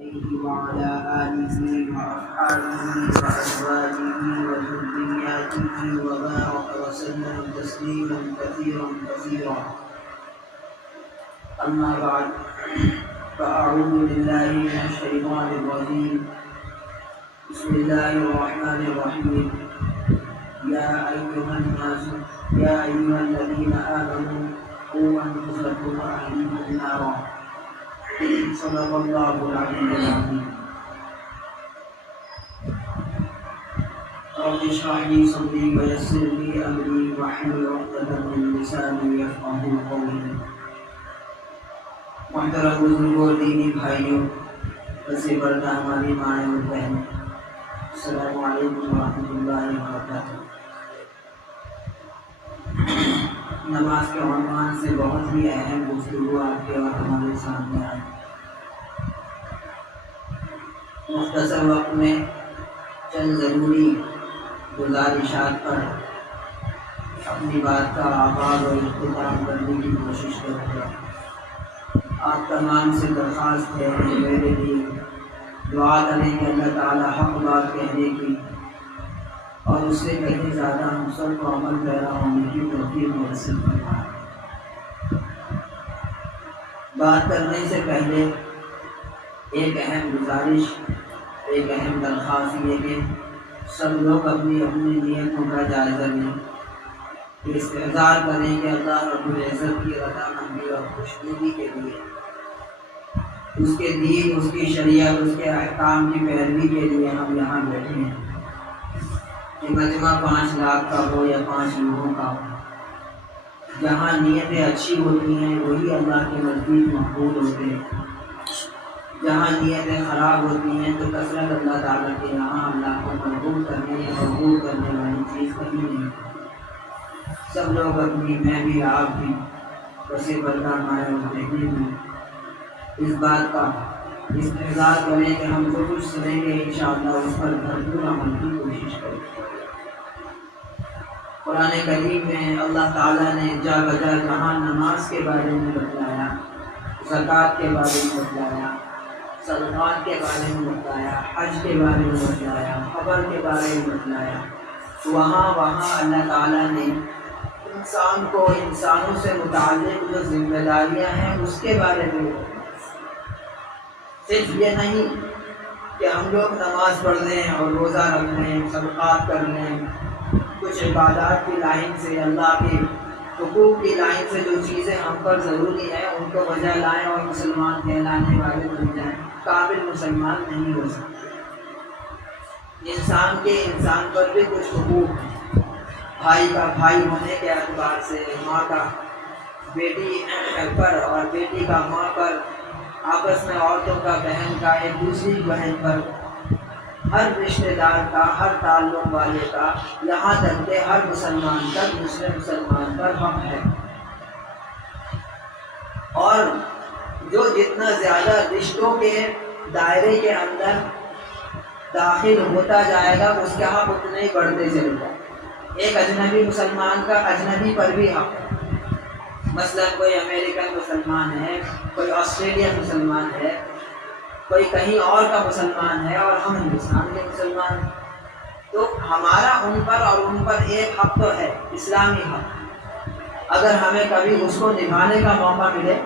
وعلى آله وأصحابه وأزواجه وذرياته وبارك وسلم تسليما كثيرا أما بعد فأعوذ بالله من الشيطان الرجيم بسم الله الرحمن الرحيم يا أيها الذين آمنوا قوا أنفسكم وأهليكم نارا صدق الله العلي العظيم رب اشرح لي صدري ويسر لي أمري واحلل عقدة من لساني يفقهوا قولي. محترم بزرگوں اور دینی بھائیوں، وسیع پردہ ہماری مائیں اور بہنیں، السلام علیکم ورحمۃ اللہ وبرکاتہ۔ نماز کے عنوان سے بہت ہی اہم گفتگو آپ کے اور ہمارے سامنے آئی۔ مختصر وقت میں چند ضروری گزارشات پر اپنی بات کا آغاز اور اختتام کرنے کی کوشش کروں گا۔ آپ تمام سے درخواست ہے کہ میرے لیے دعا کریں کہ اللہ تعالیٰ حق بات کہنے کی اور اس سے کہیں زیادہ ہم سب کو عمل پیرا ہونے کی توفیق نصیب فرمائے۔ بات کرنے سے پہلے ایک اہم گزارش، ایک اہم درخواست یہ کہ سب لوگ اپنی اپنی نیتوں کا جائزہ لیں، استحضار کریں کہ اللہ رب العزت کی رضامندی اور خوشنودی کے لیے، اس کے دین، اس کی شریعت، اس کے احکام کی پیروی کے لیے ہم یہاں بیٹھے ہیں۔ یہ مجمع 5 لاکھ کا ہو یا 5 لوگوں کا ہو، جہاں نیتیں اچھی ہوتی ہیں وہی اللہ کے نزدیک مقبول ہوتے ہیں۔ جہاں نیتیں خراب ہوتی ہیں تو کثرت اللہ تعالیٰ کے یہاں اللہ کو مقبول کرنے یا مقبول کرنے والی چیز کہیں نہیں۔ سب لوگ اپنی، میں بھی، آپ بھی، وسیع پردہ مائیں اور بہنیں بھی، اس بات کا استحضار کریں کہ ہم جو کچھ سنیں گے انشاءاللہ اس پر بھرپور عمل کی کوشش کریں۔ قرآن کریم میں اللہ تعالیٰ نے جا بجا جہاں نماز کے بارے میں بتلایا، زکوٰۃ کے بارے میں بتلایا، صدقات کے بارے میں بتلایا، حج کے بارے میں بتلایا، قبر کے بارے میں بتلایا، وہاں اللہ تعالیٰ نے انسان کو انسانوں سے متعلق جو ذمہ داریاں ہیں اس کے بارے میں بتلایا۔ صرف یہ نہیں کہ ہم لوگ نماز پڑھ لیں اور روزہ رکھ لیں، صدقات کر لیں، کچھ عبادات کی لائن سے، اللہ کے حقوق کی لائن سے جو چیزیں ہم پر ضروری ہیں ان کو بجا لائیں اور مسلمان کہلانے والے بن جائیں، کامل مسلمان نہیں ہو سکتے۔ انسان کے انسان پر بھی کچھ حقوق ہیں، بھائی کا بھائی ہونے کے اعتبار سے، ماں کا بیٹی پر اور بیٹی کا ماں پر، آپس میں عورتوں کا بہن کا ایک دوسری بہن پر، ہر رشتہ دار کا، ہر تعلق والے کا، یہاں تک کہ ہر مسلمان تک دوسرے مسلمان پر حق ہے۔ اور جو جتنا زیادہ رشتوں کے دائرے کے اندر داخل ہوتا جائے گا اس کے حق اتنے ہی بڑھتے چلے گا۔ ایک اجنبی مسلمان کا اجنبی پر بھی حق ہے۔ مثلا کوئی امریکن مسلمان ہے، کوئی آسٹریلین مسلمان ہے، کوئی کہیں اور کا مسلمان ہے اور ہم ہندوستان کے مسلمان ہیں، تو ہمارا ان پر اور ان پر ایک حق تو ہے، اسلامی حق۔ اگر ہمیں کبھی اس کو نبھانے کا موقع ملے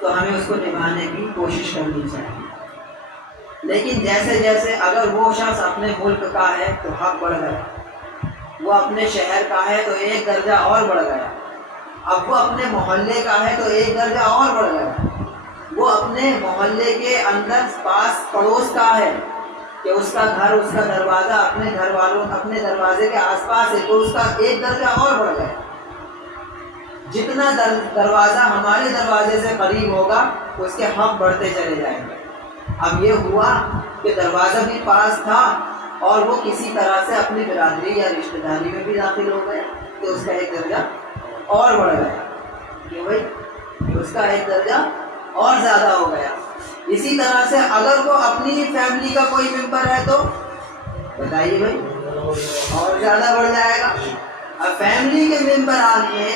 تو ہمیں اس کو نبھانے کی کوشش کرنی چاہیے۔ لیکن جیسے جیسے اگر وہ شخص اپنے ملک کا ہے تو حق بڑھ گیا، وہ اپنے شہر کا ہے تو ایک درجہ اور بڑھ گیا، اب وہ اپنے محلے کا ہے تو ایک درجہ اور بڑھ گیا، وہ اپنے محلے کے اندر پاس پڑوس کا ہے کہ اس کا گھر، اس کا دروازہ اپنے گھر والوں، اپنے دروازے کے آس پاس ہے تو اس کا ایک درجہ اور بڑھ گیا۔ جتنا دروازہ ہمارے دروازے سے قریب ہوگا اس کے حق بڑھتے چلے جائیں گے۔ اب یہ ہوا کہ دروازہ بھی پاس تھا اور وہ کسی طرح سے اپنی برادری یا رشتہ داری میں بھی داخل ہو گیا تو اس کا ایک درجہ اور بڑھ گیا، کہ بھائی اس کا ایک درجہ اور زیادہ ہو گیا۔ اسی طرح سے اگر وہ اپنی فیملی کا کوئی ممبر ہے تو بتائیے بھائی اور زیادہ بڑھ جائے گا۔ اب فیملی کے ممبران میں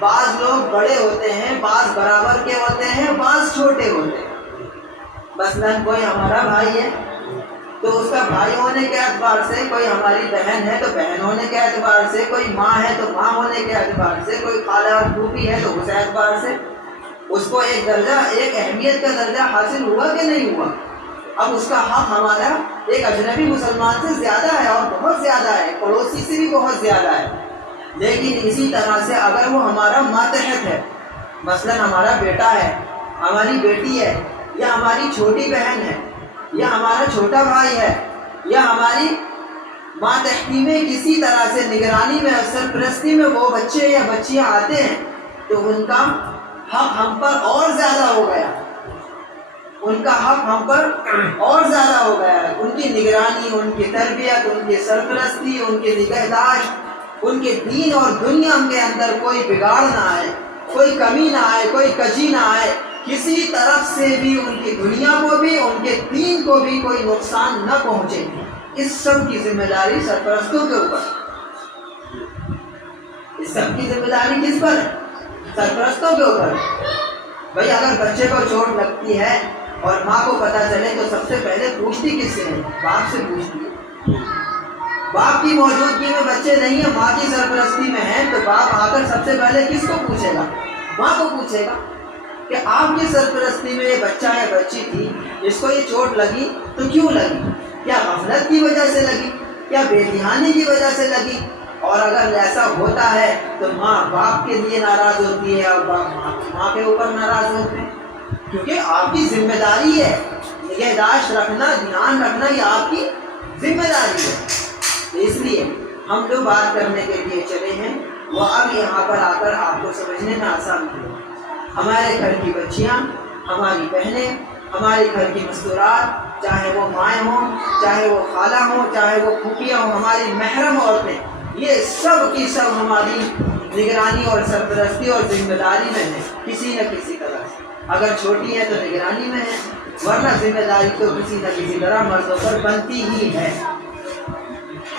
بعض لوگ بڑے ہوتے ہیں، بعض برابر کے ہوتے ہیں، بعض چھوٹے ہوتے ہیں۔ مثلاً کوئی ہمارا بھائی ہے تو اس کا بھائی ہونے کے اعتبار سے، کوئی ہماری بہن ہے تو بہن ہونے کے اعتبار سے، کوئی ماں ہے تو ماں ہونے کے اعتبار سے، کوئی خالہ اور پھوپھی ہے تو اس اعتبار سے اس کو ایک درجہ، ایک اہمیت کا درجہ حاصل ہوا کہ نہیں ہوا؟ اب اس کا حق ہمارا ایک اجنبی مسلمان سے زیادہ ہے، اور بہت زیادہ ہے، پڑوسی سے بھی بہت زیادہ ہے۔ لیکن اسی طرح سے اگر وہ ہمارا ماتحت ہے، مثلاً ہمارا بیٹا ہے، ہماری بیٹی ہے، یا ہماری چھوٹی بہن ہے، یا ہمارا چھوٹا بھائی ہے، یا ہماری ماتحتی میں کسی طرح سے نگرانی میں، سرپرستی میں وہ بچے یا بچیاں آتے ہیں، تو ان کا حق ہم پر اور زیادہ ہو گیا، ان کا حق ہم پر اور زیادہ ہو گیا ہے۔ ان کی نگرانی، ان کی تربیت، ان کی سرپرستی، ان کی نگہداشت، ان کے دین اور دنیا کے اندر کوئی بگاڑ نہ آئے، کوئی کمی نہ آئے، کوئی کجی نہ آئے، کسی طرف سے بھی ان کی دنیا کو بھی، ان کے دین کو بھی کوئی نقصان نہ پہنچے۔ اس سب کی ذمہ داری سرپرستوں کے اوپر، اس سب کی ذمہ داری کس پر ہے؟ سرپرستوں کے اوپر۔ بھائی اگر بچے کو چوٹ لگتی ہے اور ماں کو پتہ چلے تو سب سے پہلے پوچھتی کس سے ہے؟ باپ سے پوچھتی ہے۔ باپ کی موجودگی میں بچے نہیں ہیں، ماں کی سرپرستی میں ہیں، تو باپ آ کر سب سے پہلے کس کو پوچھے گا؟ ماں کو پوچھے گا کہ آپ کی سرپرستی میں یہ بچہ یا بچی تھی، اس کو یہ چوٹ لگی تو کیوں لگی؟ کیا غفلت کی وجہ سے لگی؟ کیا بے دھیانی کی وجہ سے لگی؟ اور اگر ایسا ہوتا ہے تو ماں باپ کے لیے ناراض ہوتی ہے اور باپ ماں کے اوپر ناراض ہوتے ہیں، کیونکہ آپ کی ذمہ داری ہے، نگہداشت رکھنا، دھیان رکھنا، یہ آپ کی ذمہ داری ہے۔ اس لیے ہم جو بات کرنے کے لیے چلے ہیں وہ اب یہاں پر آ کر آپ کو سمجھنے میں آسان ہے۔ ہمارے گھر کی بچیاں، ہماری بہنیں، ہمارے گھر کی مستورات، چاہے وہ مائیں ہوں، چاہے وہ خالہ ہوں، چاہے وہ پھوپھیاں ہوں، ہماری محرم عورتیں، یہ سب کی سب ہماری نگرانی اور سرپرستی اور ذمہ داری میں ہے، کسی نہ کسی طرح سے۔ اگر چھوٹی ہے تو نگرانی میں ہے، ورنہ ذمہ داری تو کسی نہ کسی طرح مردوں پر بنتی ہی ہے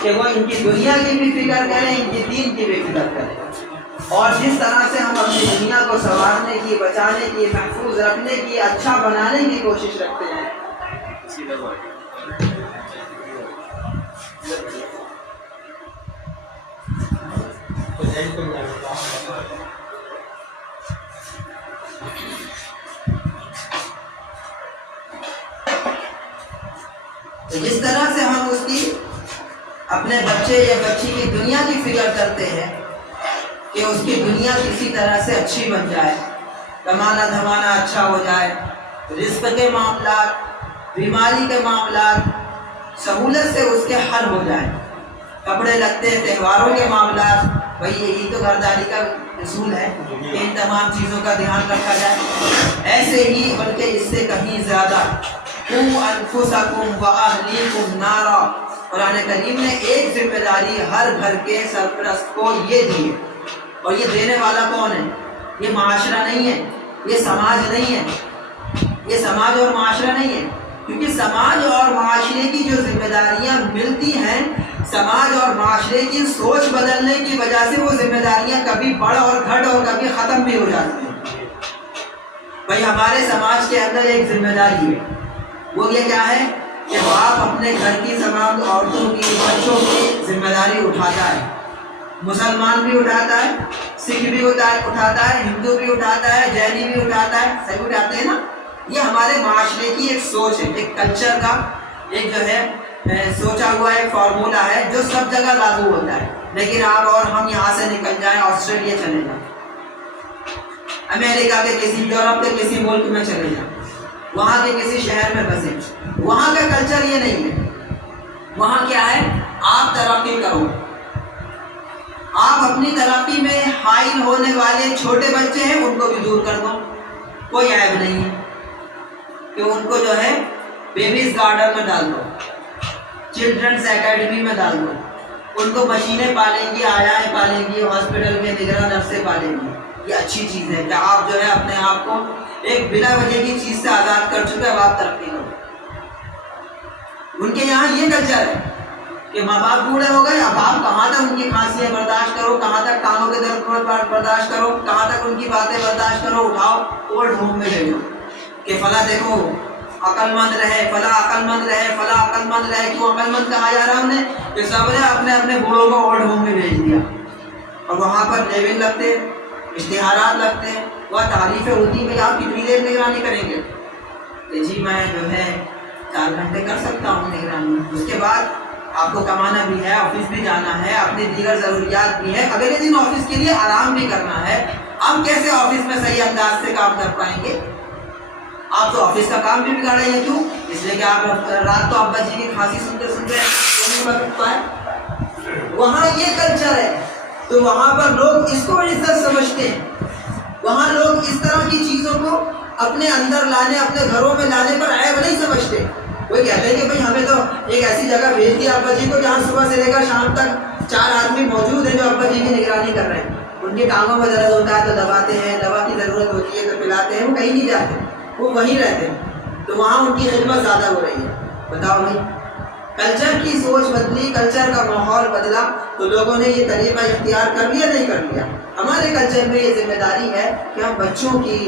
کہ وہ ان کی دنیا کی بھی فکر کریں، ان کی دین کی بھی فکر کریں۔ اور جس طرح سے ہم اپنی دنیا کو سنوارنے کی، بچانے کی، محفوظ رکھنے کی، اچھا بنانے کی کوشش رکھتے ہیں، تو جس طرح سے ہم اس کی، اپنے بچے یا بچی کی دنیا کی فکر کرتے ہیں کہ اس کی دنیا کسی طرح سے اچھی بن جائے، کمانا دھمانا اچھا ہو جائے، رزق کے معاملات، بیماری کے معاملات سہولت سے اس کے حل ہو جائیں، کپڑے لگتے تہواروں کے معاملات، بھئی یہی تو گھرداری کا اصول ہے کہ ان تمام چیزوں کا دھیان رکھا جائے۔ ایسے ہی بلکہ اس سے کہیں زیادہ قُوا أَنفُسَكُمْ وَأَهْلِيكُمْ نَارًا، قرآن کریم نے ایک ذمہ داری ہر گھر کے سرپرست کو یہ دی ہے، اور یہ دینے والا کون ہے؟ یہ معاشرہ نہیں ہے، یہ سماج نہیں ہے، یہ سماج اور معاشرہ نہیں ہے، کیونکہ سماج اور معاشرے کی جو ذمہ داریاں ملتی ہیں، سماج اور معاشرے کی سوچ بدلنے کی وجہ سے وہ ذمہ داریاں کبھی بڑھ اور گھٹ اور کبھی ختم بھی ہو جاتی ہیں۔ بھائی ہمارے سماج کے اندر ایک ذمہ داری ہے، وہ یہ کیا ہے کہ باپ اپنے گھر کی تمام عورتوں کی، بچوں کی ذمہ داری اٹھاتا ہے، مسلمان بھی اٹھاتا ہے، سکھ بھی اٹھاتا ہے، ہندو بھی اٹھاتا ہے، جینی بھی اٹھاتا ہے، سبھی اٹھاتے ہیں نا۔ یہ ہمارے معاشرے کی ایک سوچ ہے، ایک کلچر کا ایک جو ہے سوچا ہوا ایک فارمولا ہے جو سب جگہ لاگو ہوتا ہے۔ لیکن آپ اور ہم یہاں سے نکل جائیں، آسٹریلیا چلے جائیں، امریکہ کے کسی، یورپ کے کسی ملک میں چلے جائیں، وہاں کے کسی شہر میں بسیں، وہاں کا کلچر یہ نہیں ہے۔ وہاں کیا ہے؟ آپ ترقی کرو، آپ اپنی ترقی میں حائل ہونے والے چھوٹے بچے ہیں ان کو بھی دور کر دو، کوئی عیب نہیں ہے کہ ان کو جو ہے بیبیز گارڈن میں ڈال دو، چلڈرنس اکیڈمی میں ڈال دو، ان کو مشینیں پالیں گی، آیائیں پالیں گی، ہاسپٹل کے نگراں نرسیں پالیں گی۔ یہ اچھی چیز ہے کہ آپ جو ہے اپنے آپ کو ایک بلا وجہ کی چیز سے آزاد کر چکے، اب آپ ترقی کرو۔ ان کے یہاں یہ کلچر ہے کہ ماں باپ بوڑھے ہو گئے، اب آپ کہاں تک ان کی کھانسیاں برداشت کرو، کہاں تک ٹانگوں کے درد برداشت کرو، کہاں تک ان کی باتیں برداشت کرو، اٹھاؤ اولڈ ہوم میں بھیجو کہ فلاں دیکھو عقل مند رہے، فلاں عقل مند رہے، فلاں عقل مند رہے. کیوں عقل مند کہا جا رہا ہے انہیں؟ کہ سب نے اپنے اپنے بوڑھوں کو اولڈ ہوم میں بھیج دیا اور وہاں پر لیبل لگتے، اشتہارات لگتے ہیں، وہ تعریفیں ہوتی ہیں. آپ کتنی دیر نگرانی کریں گے؟ کہ جی میں جو ہے 4 گھنٹے کر سکتا ہوں نگرانی. اس کے بعد آپ کو کمانا بھی ہے، آفس بھی جانا ہے، اپنی دیگر ضروریات بھی ہے، اگلے دن آفس کے لیے آرام بھی کرنا ہے. آپ کیسے آفس میں صحیح انداز سے کام کر پائیں گے؟ آپ تو آفس کا کام بھی بگاڑیں گے. کیوں؟ اس لیے کہ آپ رات تو ابا جی کی کھانسی سنتے سنتے نہیں بچ پائے. وہاں یہ کلچر ہے تو وہاں پر لوگ اس کو عزت سمجھتے ہیں. وہاں لوگ اس طرح کی چیزوں کو اپنے اندر لانے، اپنے گھروں میں لانے پر عیب نہیں سمجھتے. وہ کہتے ہیں کہ بھائی ہمیں تو ایک ایسی جگہ بھیج دیا ابا جی کو جہاں صبح سے لے کر شام تک 4 آدمی موجود ہیں جو ابا جی کی نگرانی کر رہے ہیں. ان کی ٹانگوں میں درد ہوتا ہے تو دباتے ہیں، دوا کی ضرورت ہوتی ہے تو پلاتے ہیں. وہ کہیں نہیں جاتے، وہ وہیں رہتے ہیں. تو وہاں ان کی خدمت زیادہ ہو رہی ہے. بتاؤ بھائی، کلچر کی سوچ بدلی، کلچر کا ماحول بدلا تو لوگوں نے یہ طریقہ اختیار کر لیا نہیں کر لیا. ہمارے کلچر میں یہ ذمہ داری ہے کہ ہم بچوں کی،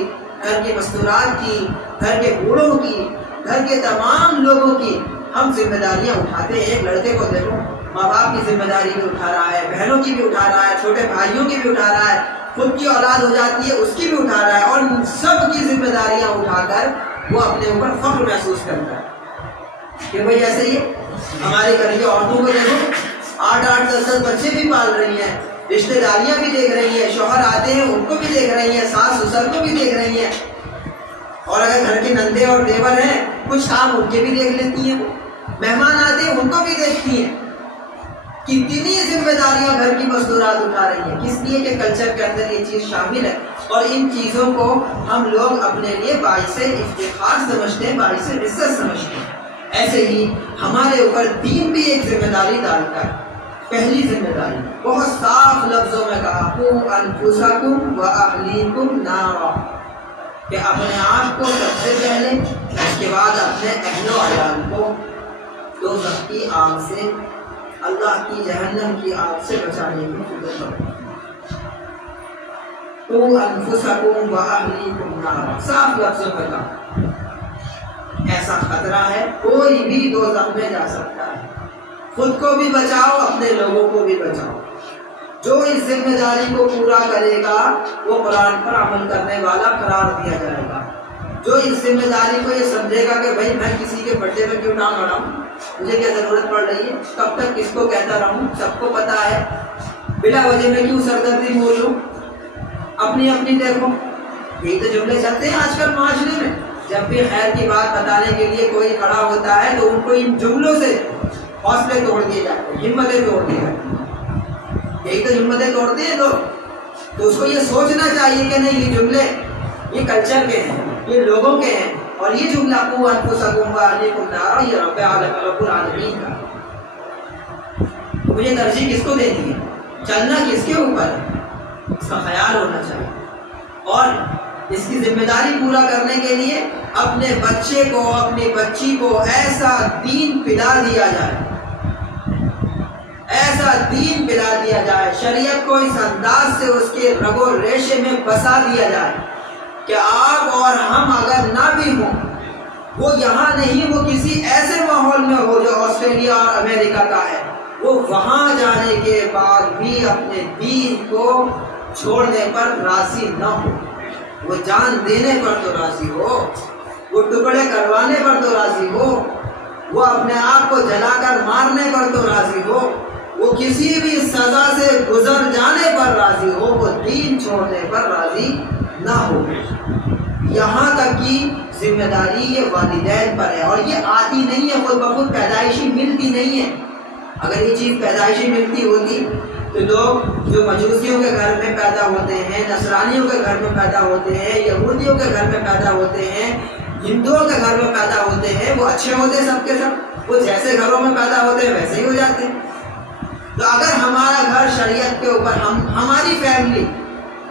گھر کے مستورات کی، گھر کے بوڑھوں کی، گھر کے تمام لوگوں کی ہم ذمہ داریاں اٹھاتے ہیں. ایک لڑکے کو دیکھو، ماں باپ کی ذمہ داری بھی اٹھا رہا ہے، بہنوں کی بھی اٹھا رہا ہے، چھوٹے بھائیوں کی بھی اٹھا رہا ہے، خود کی اولاد ہو جاتی ہے اس کی بھی اٹھا رہا ہے، اور سب کی ذمہ داریاں اٹھا کر وہ اپنے اوپر فخر محسوس کرتا ہے کہ بھائی ایسے ہی ہمارے گھر کی عورتوں کو دیکھو 8-8 10 بچے بھی پال رہی ہیں، رشتے داریاں بھی دیکھ رہی ہیں، شوہر آتے ہیں ان کو بھی دیکھ رہی ہیں، ساس سسر کو بھی دیکھ رہی ہیں، اور اگر گھر کے نندے اور دیور ہیں کچھ کام ان کے بھی دیکھ لیتی ہیں، مہمان آتے ہیں ان کو بھی دیکھتی ہیں. کتنی ذمہ داریاں گھر کی مستورات اٹھا رہی ہیں. کس لیے؟ کہ کلچر کے اندر یہ چیز شامل ہے اور ان چیزوں کو ہم لوگ اپنے لیے باعث افتخار سمجھتے ہیں، باعث عزت سمجھتے ہیں. ایسے ہی ہمارے اوپر دین بھی ایک ذمہ داری ڈالتا ہے. پہلی ذمہ داری بہت صاف لفظوں میں کہا، قوا انفسکم واہلیکم نارا، کہ اپنے آپ کو سب سے پہلے، اس کے بعد اپنے اہل و عیال کو دوزخ کی آگ سے، اللہ کی جہنم کی آگ سے بچانے کی فکر کرو. قوا انفسکم واہلیکم نارا، صاف لفظوں میں کہا. ایسا خطرہ ہے کوئی بھی دوزخ میں جا سکتا ہے. خود کو بھی بچاؤ، اپنے لوگوں کو بھی بچاؤ. جو اس ذمہ داری کو پورا کرے گا وہ قرآن پر عمل کرنے والا قرار دیا جائے گا. جو اس ذمہ داری کو یہ سمجھے گا کہ بھائی میں کسی کے برتھڈے میں کیوں ٹانگ اڑاؤں، مجھے کیا ضرورت پڑ رہی ہے، کب تک کس کو کہتا رہوں، سب کو پتا ہے، بلا وجہ میں کیوں سردردی بولوں، اپنی اپنی دیکھو. یہی تو جملے چلتے ہیں آج کل معاشرے میں. جب بھی خیر کی بات بتانے کے لیے کوئی کھڑا ہوتا ہے تو ان کو ان جملوں سے حوصلے توڑ دیے جاتے ہیں، ہمتیں توڑ دی جاتی ہیں. یہی تو ہمتیں توڑتے ہیں لوگ. تو اس کو یہ سوچنا چاہیے کہ نہیں، یہ جملے یہ کلچر کے ہیں، یہ لوگوں کے ہیں، اور یہ جملہ قوا انفسکم واہلیکم نارا یہ رب العالمین کا. مجھے ترجیح کس کو دینی ہے، چلنا کس کے اوپر ہے، اس کا خیال ہونا چاہیے. اور اس کی ذمہ داری پورا کرنے کے لیے اپنے بچے کو، اپنی بچی کو ایسا دین پلا دیا جائے، ایسا دین پلا دیا جائے، شریعت کو اس انداز سے اس کے رگ و ریشے میں بسا دیا جائے کہ آپ اور ہم اگر نہ بھی ہوں، وہ یہاں نہیں، وہ کسی ایسے ماحول میں ہو جو آسٹریلیا اور امریکہ کا ہے، وہ وہاں جانے کے بعد بھی اپنے دین کو چھوڑنے پر راضی نہ ہو. وہ جان دینے پر تو راضی ہو، وہ ٹکڑے کروانے پر تو راضی ہو، وہ اپنے آپ کو جلا کر مارنے پر تو راضی ہو، وہ کسی بھی سزا سے گزر جانے پر راضی ہو، وہ دین چھوڑنے پر راضی نہ ہو. یہاں تک کی ذمہ داری یہ والدین پر ہے، اور یہ آتی نہیں ہے خود بخود، پیدائشی ملتی نہیں ہے. اگر یہ چیز پیدائشی ملتی ہوتی تو لوگ جو مجوسیوں کے گھر میں پیدا ہوتے ہیں، نصرانیوں کے گھر میں پیدا ہوتے ہیں، یہودیوں کے گھر میں پیدا ہوتے ہیں، ہندوؤں کے گھر میں پیدا ہوتے ہیں، وہ اچھے ہوتے ہیں سب کے سب، وہ جیسے گھروں میں پیدا ہوتے ہیں ویسے ہی ہو جاتے ہیں. تو اگر ہمارا گھر شریعت کے اوپر، ہماری فیملی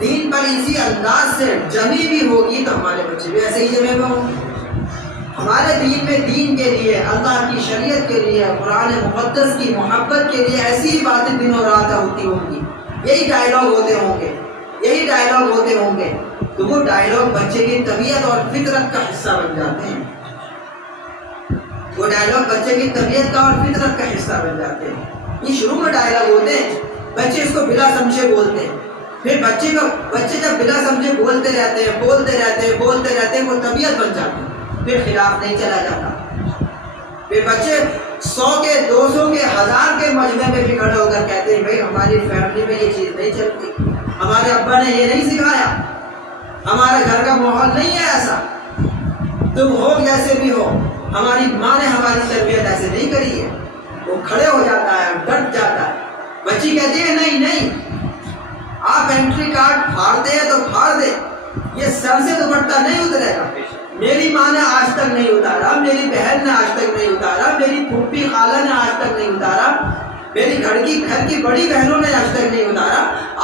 دین پر اسی انداز سے جمی بھی ہوگی تو ہمارے بچے بھی ایسے ہی جمے ہوئے ہوں گے. ہمارے دین میں دین کے لیے، اللہ کی شریعت کے لیے، قرآن مقدس کی محبت کے لیے ایسی باتیں دنوں رات ہوتی ہوں گی، یہی ڈائلاگ ہوتے ہوں گے، یہی ڈائلاگ ہوتے ہوں گے، تو وہ ڈائلاگ بچے کی طبیعت اور فطرت کا حصہ بن جاتے ہیں. وہ ڈائلاگ بچے کی طبیعت کا اور فطرت کا حصہ بن جاتے ہیں. یہ شروع میں ڈائلاگ ہوتے ہیں, بچے اس کو بلا سمجھے بولتے ہیں. پھر بچے جب بلا سمجھے بولتے رہتے ہیں وہ طبیعت بن جاتی ہے. پھر خلاف نہیں چلا جاتا. پھر بچے 100 کے 200 کے 1000 کے مجمع میں بھی کھڑے ہو کر کہتے ہیں بھائی ہماری فیملی میں یہ چیز نہیں چلتی, ہمارے ابا نے یہ نہیں سکھایا, ہمارے گھر کا ماحول نہیں ہے ایسا, تم ہو جیسے بھی ہو, ہماری ماں نے ہماری تربیت ایسے نہیں کری ہے. وہ کھڑے ہو جاتا ہے, ڈٹ جاتا ہے. بچی کہتی ہے نہیں, آپ انٹری کارڈ پھاڑتے ہیں تو پھاڑ دے, یہ سر سے دوپٹہ نہیں اترے گا. میری ماں نے آج تک نہیں اتارا, میری بہن نے آج تک نہیں اتارا, میری پھوپھی خالہ نے آج تک نہیں اتارا, میری گھر کی بڑی بہنوں نے آج تک نہیں اتارا.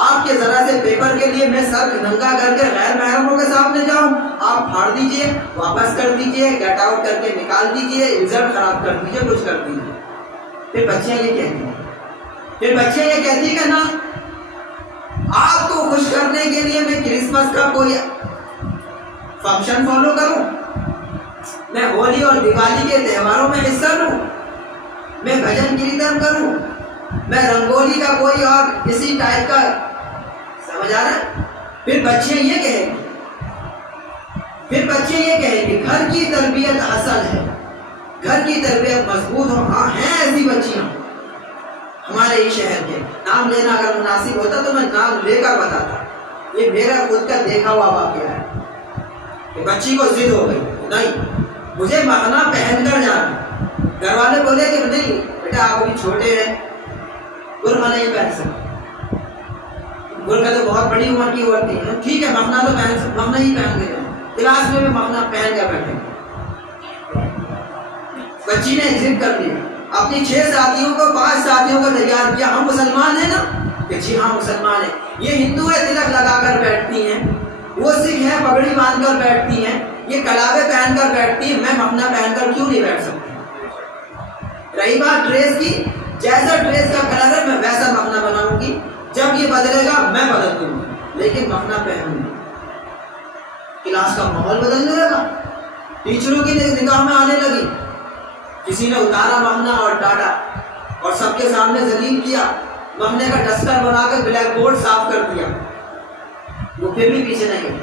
آپ کے ذرا سے پیپر کے لیے میں سر ننگا کر کے غیر محرموں کے سامنے جاؤں, آپ پھاڑ دیجئے, واپس کر دیجئے, گیٹ آؤٹ کر کے نکال دیجئے, رزلٹ خراب کر دیجئے, کچھ کر دیجئے. پھر بچیاں یہ کہتی ہیں کہ نا آپ کو خوش کرنے کے لیے میں کرسمس کا کوئی فنکشن فالو کروں, میں ہولی اور دیوالی کے تہواروں میں حصہ لوں, میں بھجن کیرتن کروں, میں رنگولی کا کوئی اور کسی ٹائپ کا, سمجھ آ رہا ہے. پھر بچے یہ کہیں گے گھر کی تربیت اصل ہے, گھر کی تربیت مضبوط ہو. ہاں ہیں ایسی بچیاں ہمارے ہی شہر کے, نام لینا اگر مناسب ہوتا تو میں نام لے کر بتاتا. یہ میرا خود کا دیکھا ہوا واقعہ ہے کہ بچی کو ضد ہو گئی, نہیں مجھے مخنا پہن کر جانا. گھر والے بولے کہ نہیں بیٹا آپ ابھی چھوٹے ہیں, برقع نہیں پہن سکتے. برقع تو بہت بڑی عمر کی ہوتی ہے, ٹھیک ہے مخنا تو مخنا ہی پہن کے, کلاس میں بھی مخنا پہن کر بیٹھے. بچی نے ضد کر دی, اپنی 6 ساتھیوں کو 5 ساتھیوں کو تیار کیا. ہم مسلمان ہیں نا, کہ جی ہاں مسلمان ہیں. یہ ہندو ہے تلک لگا کر بیٹھتی ہیں, وہ سکھ ہے پگڑی باندھ کر بیٹھتی ہیں, یہ کلابے پہن کر بیٹھتی ہیں, میں مخنا پہن کر کیوں نہیں بیٹھ سکتی. رہی بات ڈریس کی, جیسا ڈریس کا کلر ہے میں ویسا مخنا بناؤں گی, جب یہ بدلے گا میں بدل دوں گی, لیکن مخنا پہنوں گی. کلاس کا ماحول بدلنے لگا, ٹیچروں کی نگاہ میں آنے لگی. کسی نے اتارا مخنا اور ڈاٹا اور سب کے سامنے ذلیل کیا, مخنے کا ڈسٹر بنا کر بلیک بورڈ صاف کر دیا. وہ پھر بھی پیچھے نہیں گئی.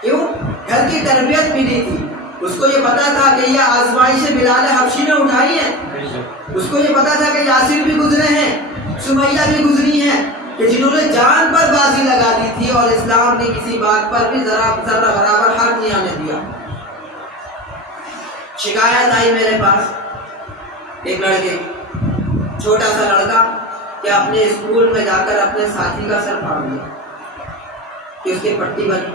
کیوں؟ گھر کی تربیت ملی تھی. اس کو یہ پتا تھا کہ یہ آزمائش بلال حبشی نے اٹھائی ہے, اس کو یہ پتا تھا کہ یاسر بھی گزرے ہیں, سمیہ بھی گزری ہیں, کہ جنہوں نے جان پر بازی لگا دی تھی اور اسلام نے کسی بات پر بھی ذرا برابر حق نہیں آنے دیا. شکایت آئی میرے پاس ایک لڑکے, چھوٹا سا لڑکا, کہ اپنے اسکول میں جا کر اپنے ساتھی کا سر پھاڑ دیا, کہ اس کی پٹی بنی.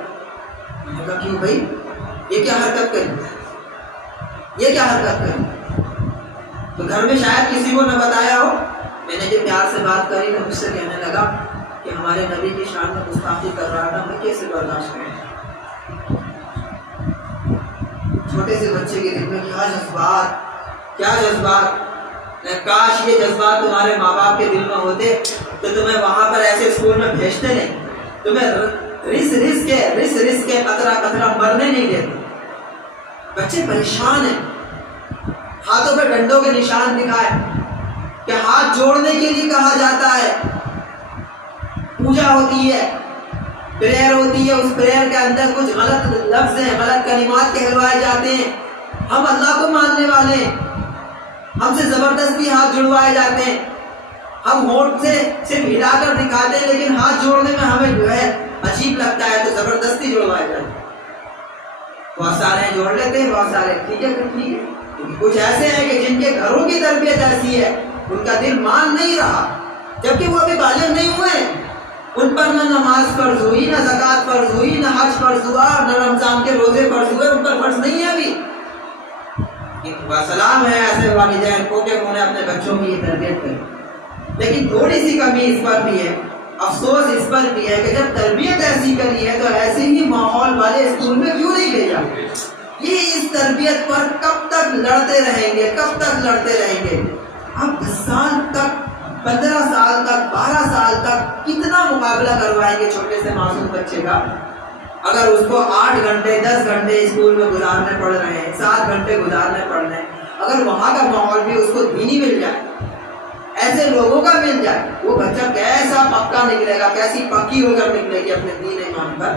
میں نے کہا کیوں بھائی, یہ کیا حرکت کری, تو گھر میں شاید کسی کو نہ بتایا ہو. میں نے جب پیار سے بات کری تو مجھ سے کہنے لگا کہ ہمارے نبی کی شان میں گستاخی کر رہا تھا, میں کیسے برداشت کروں. چھوٹے سے بچے کے دل میں کیا جذبات. کاش یہ جذبات تمہارے ماں باپ کے دل میں ہوتے تو تمہیں وہاں پر ایسے اسکول میں بھیجتے نہیں, تمہیں رس کے قطرہ مرنے نہیں دیتے. بچے پریشان ہیں, ہاتھوں پہ ڈنڈوں کے نشان دکھائے, کہ ہاتھ جوڑنے کے لیے کہا جاتا ہے, پوجا ہوتی ہے, پریئر ہوتی ہے, اس پریئر کے اندر کچھ غلط لفظ ہیں, غلط کلمات کہلوائے جاتے ہیں. ہم اللہ کو ماننے والے ہیں, ہم سے زبردستی ہاتھ جڑوائے جاتے ہیں. ہم ہونٹ سے صرف ہلا کر دکھاتے ہیں, لیکن ہاتھ جوڑنے میں ہمیں جو ہے عجیب لگتا ہے, تو زبردستی جڑوائے جاتے ہیں. بہت سارے جوڑ لیتے ہیں, بہت سارے ٹھیک ہے. کچھ ایسے ہیں کہ جن کے گھروں کی تربیت ایسی ہے, ان کا دل مان نہیں رہا, جبکہ وہ ابھی بالغ نہیں ہوئے. ان پر نہ نماز فرض ہوئی, نہ زکوٰۃ فرض ہوئی, نہ حج فرض ہوا, نہ رمضان کے روزے فرض ہوئے, ان پر فرض نہیں ہے ابھی. سلام ہے ایسے والدین کو کہ انہوں نے اپنے بچوں کی تربیت کری. لیکن تھوڑی سی کمی اس پر بھی ہے, افسوس اس پر بھی ہے کہ جب تربیت ایسی کری ہے تو ایسے ہی ماحول والے اسکول میں کیوں نہیں بھیجا. یہ اس تربیت پر کب تک لڑتے رہیں گے. اب 10 سال تک, 15 سال تک, 12 سال تک کتنا مقابلہ کروائیں گے چھوٹے سے معصوم بچے کا. اگر اس کو 8 گھنٹے 10 گھنٹے اسکول میں گزارنے پڑ رہے ہیں، 7 گھنٹے گزارنے پڑ رہے ہیں، اگر وہاں کا ماحول بھی اس کو دینی مل جائے، ایسے لوگوں کا مل جائے، وہ بچہ کیسا پکا نکلے گا، کیسی پکی ہو کر نکلے گی اپنے دین ایمان پر۔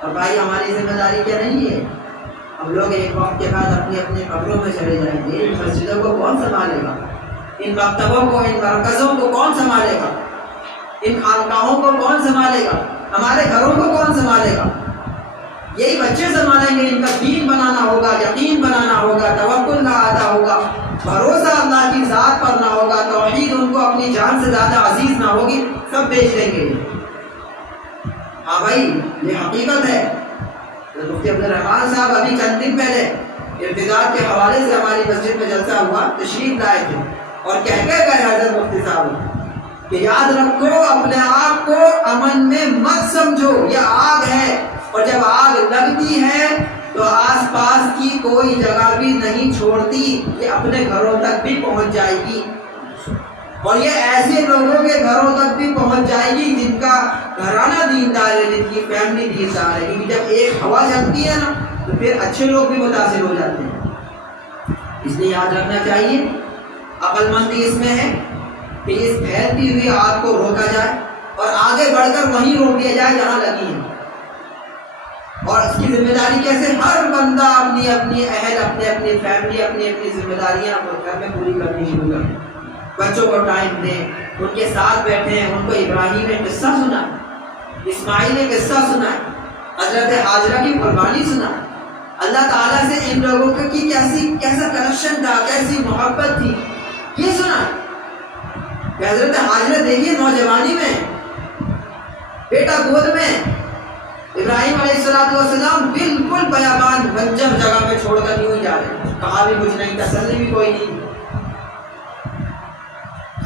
اور بھائی ہماری ذمہ داری کیا نہیں ہے؟ ہم لوگ ایک وقت کے بعد اپنی اپنی قبروں میں چلے جائیں گے، ان مسجدوں کو کون سنبھالے گا؟ ان مکتبوں کو، ان مرکزوں کو کون سنبھالے گا؟ ان خانقاہوں کو کون سنبھالے گا؟ ہمارے گھروں کو کون سنبھالے گا؟ یہی بچے سنبھالیں گے۔ ان کا دین بنانا ہوگا، یقین بنانا ہوگا، توکل کا آتا ہوگا، بھروسہ اللہ کی ذات پر نہ ہوگا، توحید ان کو اپنی جان سے زیادہ عزیز نہ ہوگی، سب بیچ دیں گے۔ ہاں بھائی یہ حقیقت ہے۔ مفتی عبد الرحمان صاحب ابھی چند دن پہلے ارتداد کے حوالے سے ہماری مسجد میں جلسہ ہوا، تشریف لائے تھے اور کہہ گئے حضرت مفتی صاحب کہ یاد رکھو اپنے آپ کو امن میں مت سمجھو، یہ آگ ہے، اور جب آگ لگتی ہے تو آس پاس کی کوئی جگہ بھی نہیں چھوڑتی، یہ اپنے گھروں تک بھی پہنچ جائے گی، اور یہ ایسے لوگوں کے گھروں تک بھی پہنچ جائے گی جن کا گھرانہ دیندار ہے، جن کی فیملی دیندار ہے، کیونکہ جب ایک ہوا چلتی ہے نا تو پھر اچھے لوگ بھی متاثر ہو جاتے ہیں۔ اس لیے یاد رکھنا چاہیے، عقل مندی اس میں ہے کہ اس پھیلتی ہوئی آگ کو روکا جائے اور آگے بڑھ کر وہیں روک دیا جائے جہاں لگی ہے۔ اور اس کی ذمہ داری کیسے؟ ہر بندہ اپنی اپنی اہل، اپنے اپنی فیملی، اپنی اپنی ذمہ داریاں گھر میں پوری کرنی شروع کریں۔ بچوں کو ٹائم دیں، ان کے ساتھ بیٹھیں، ان کو ابراہیم نے قصہ سنا، اسماعیل نے قصہ سنا، حضرت حاجرہ کی قربانی سنا، اللہ تعالیٰ سے ان لوگوں کی کیسا کنیکشن تھا، کیسی محبت تھی، یہ سنا کہ حضرت حاجرہ دیکھیے نوجوانی میں، بیٹا گود میں، ابراہیم علیہ السلام بالکل بیابان بنجر جگہ میں چھوڑ کر یوں جا رہے ہیں، کہا بھی کچھ نہیں، تسلی بھی کوئی نہیں۔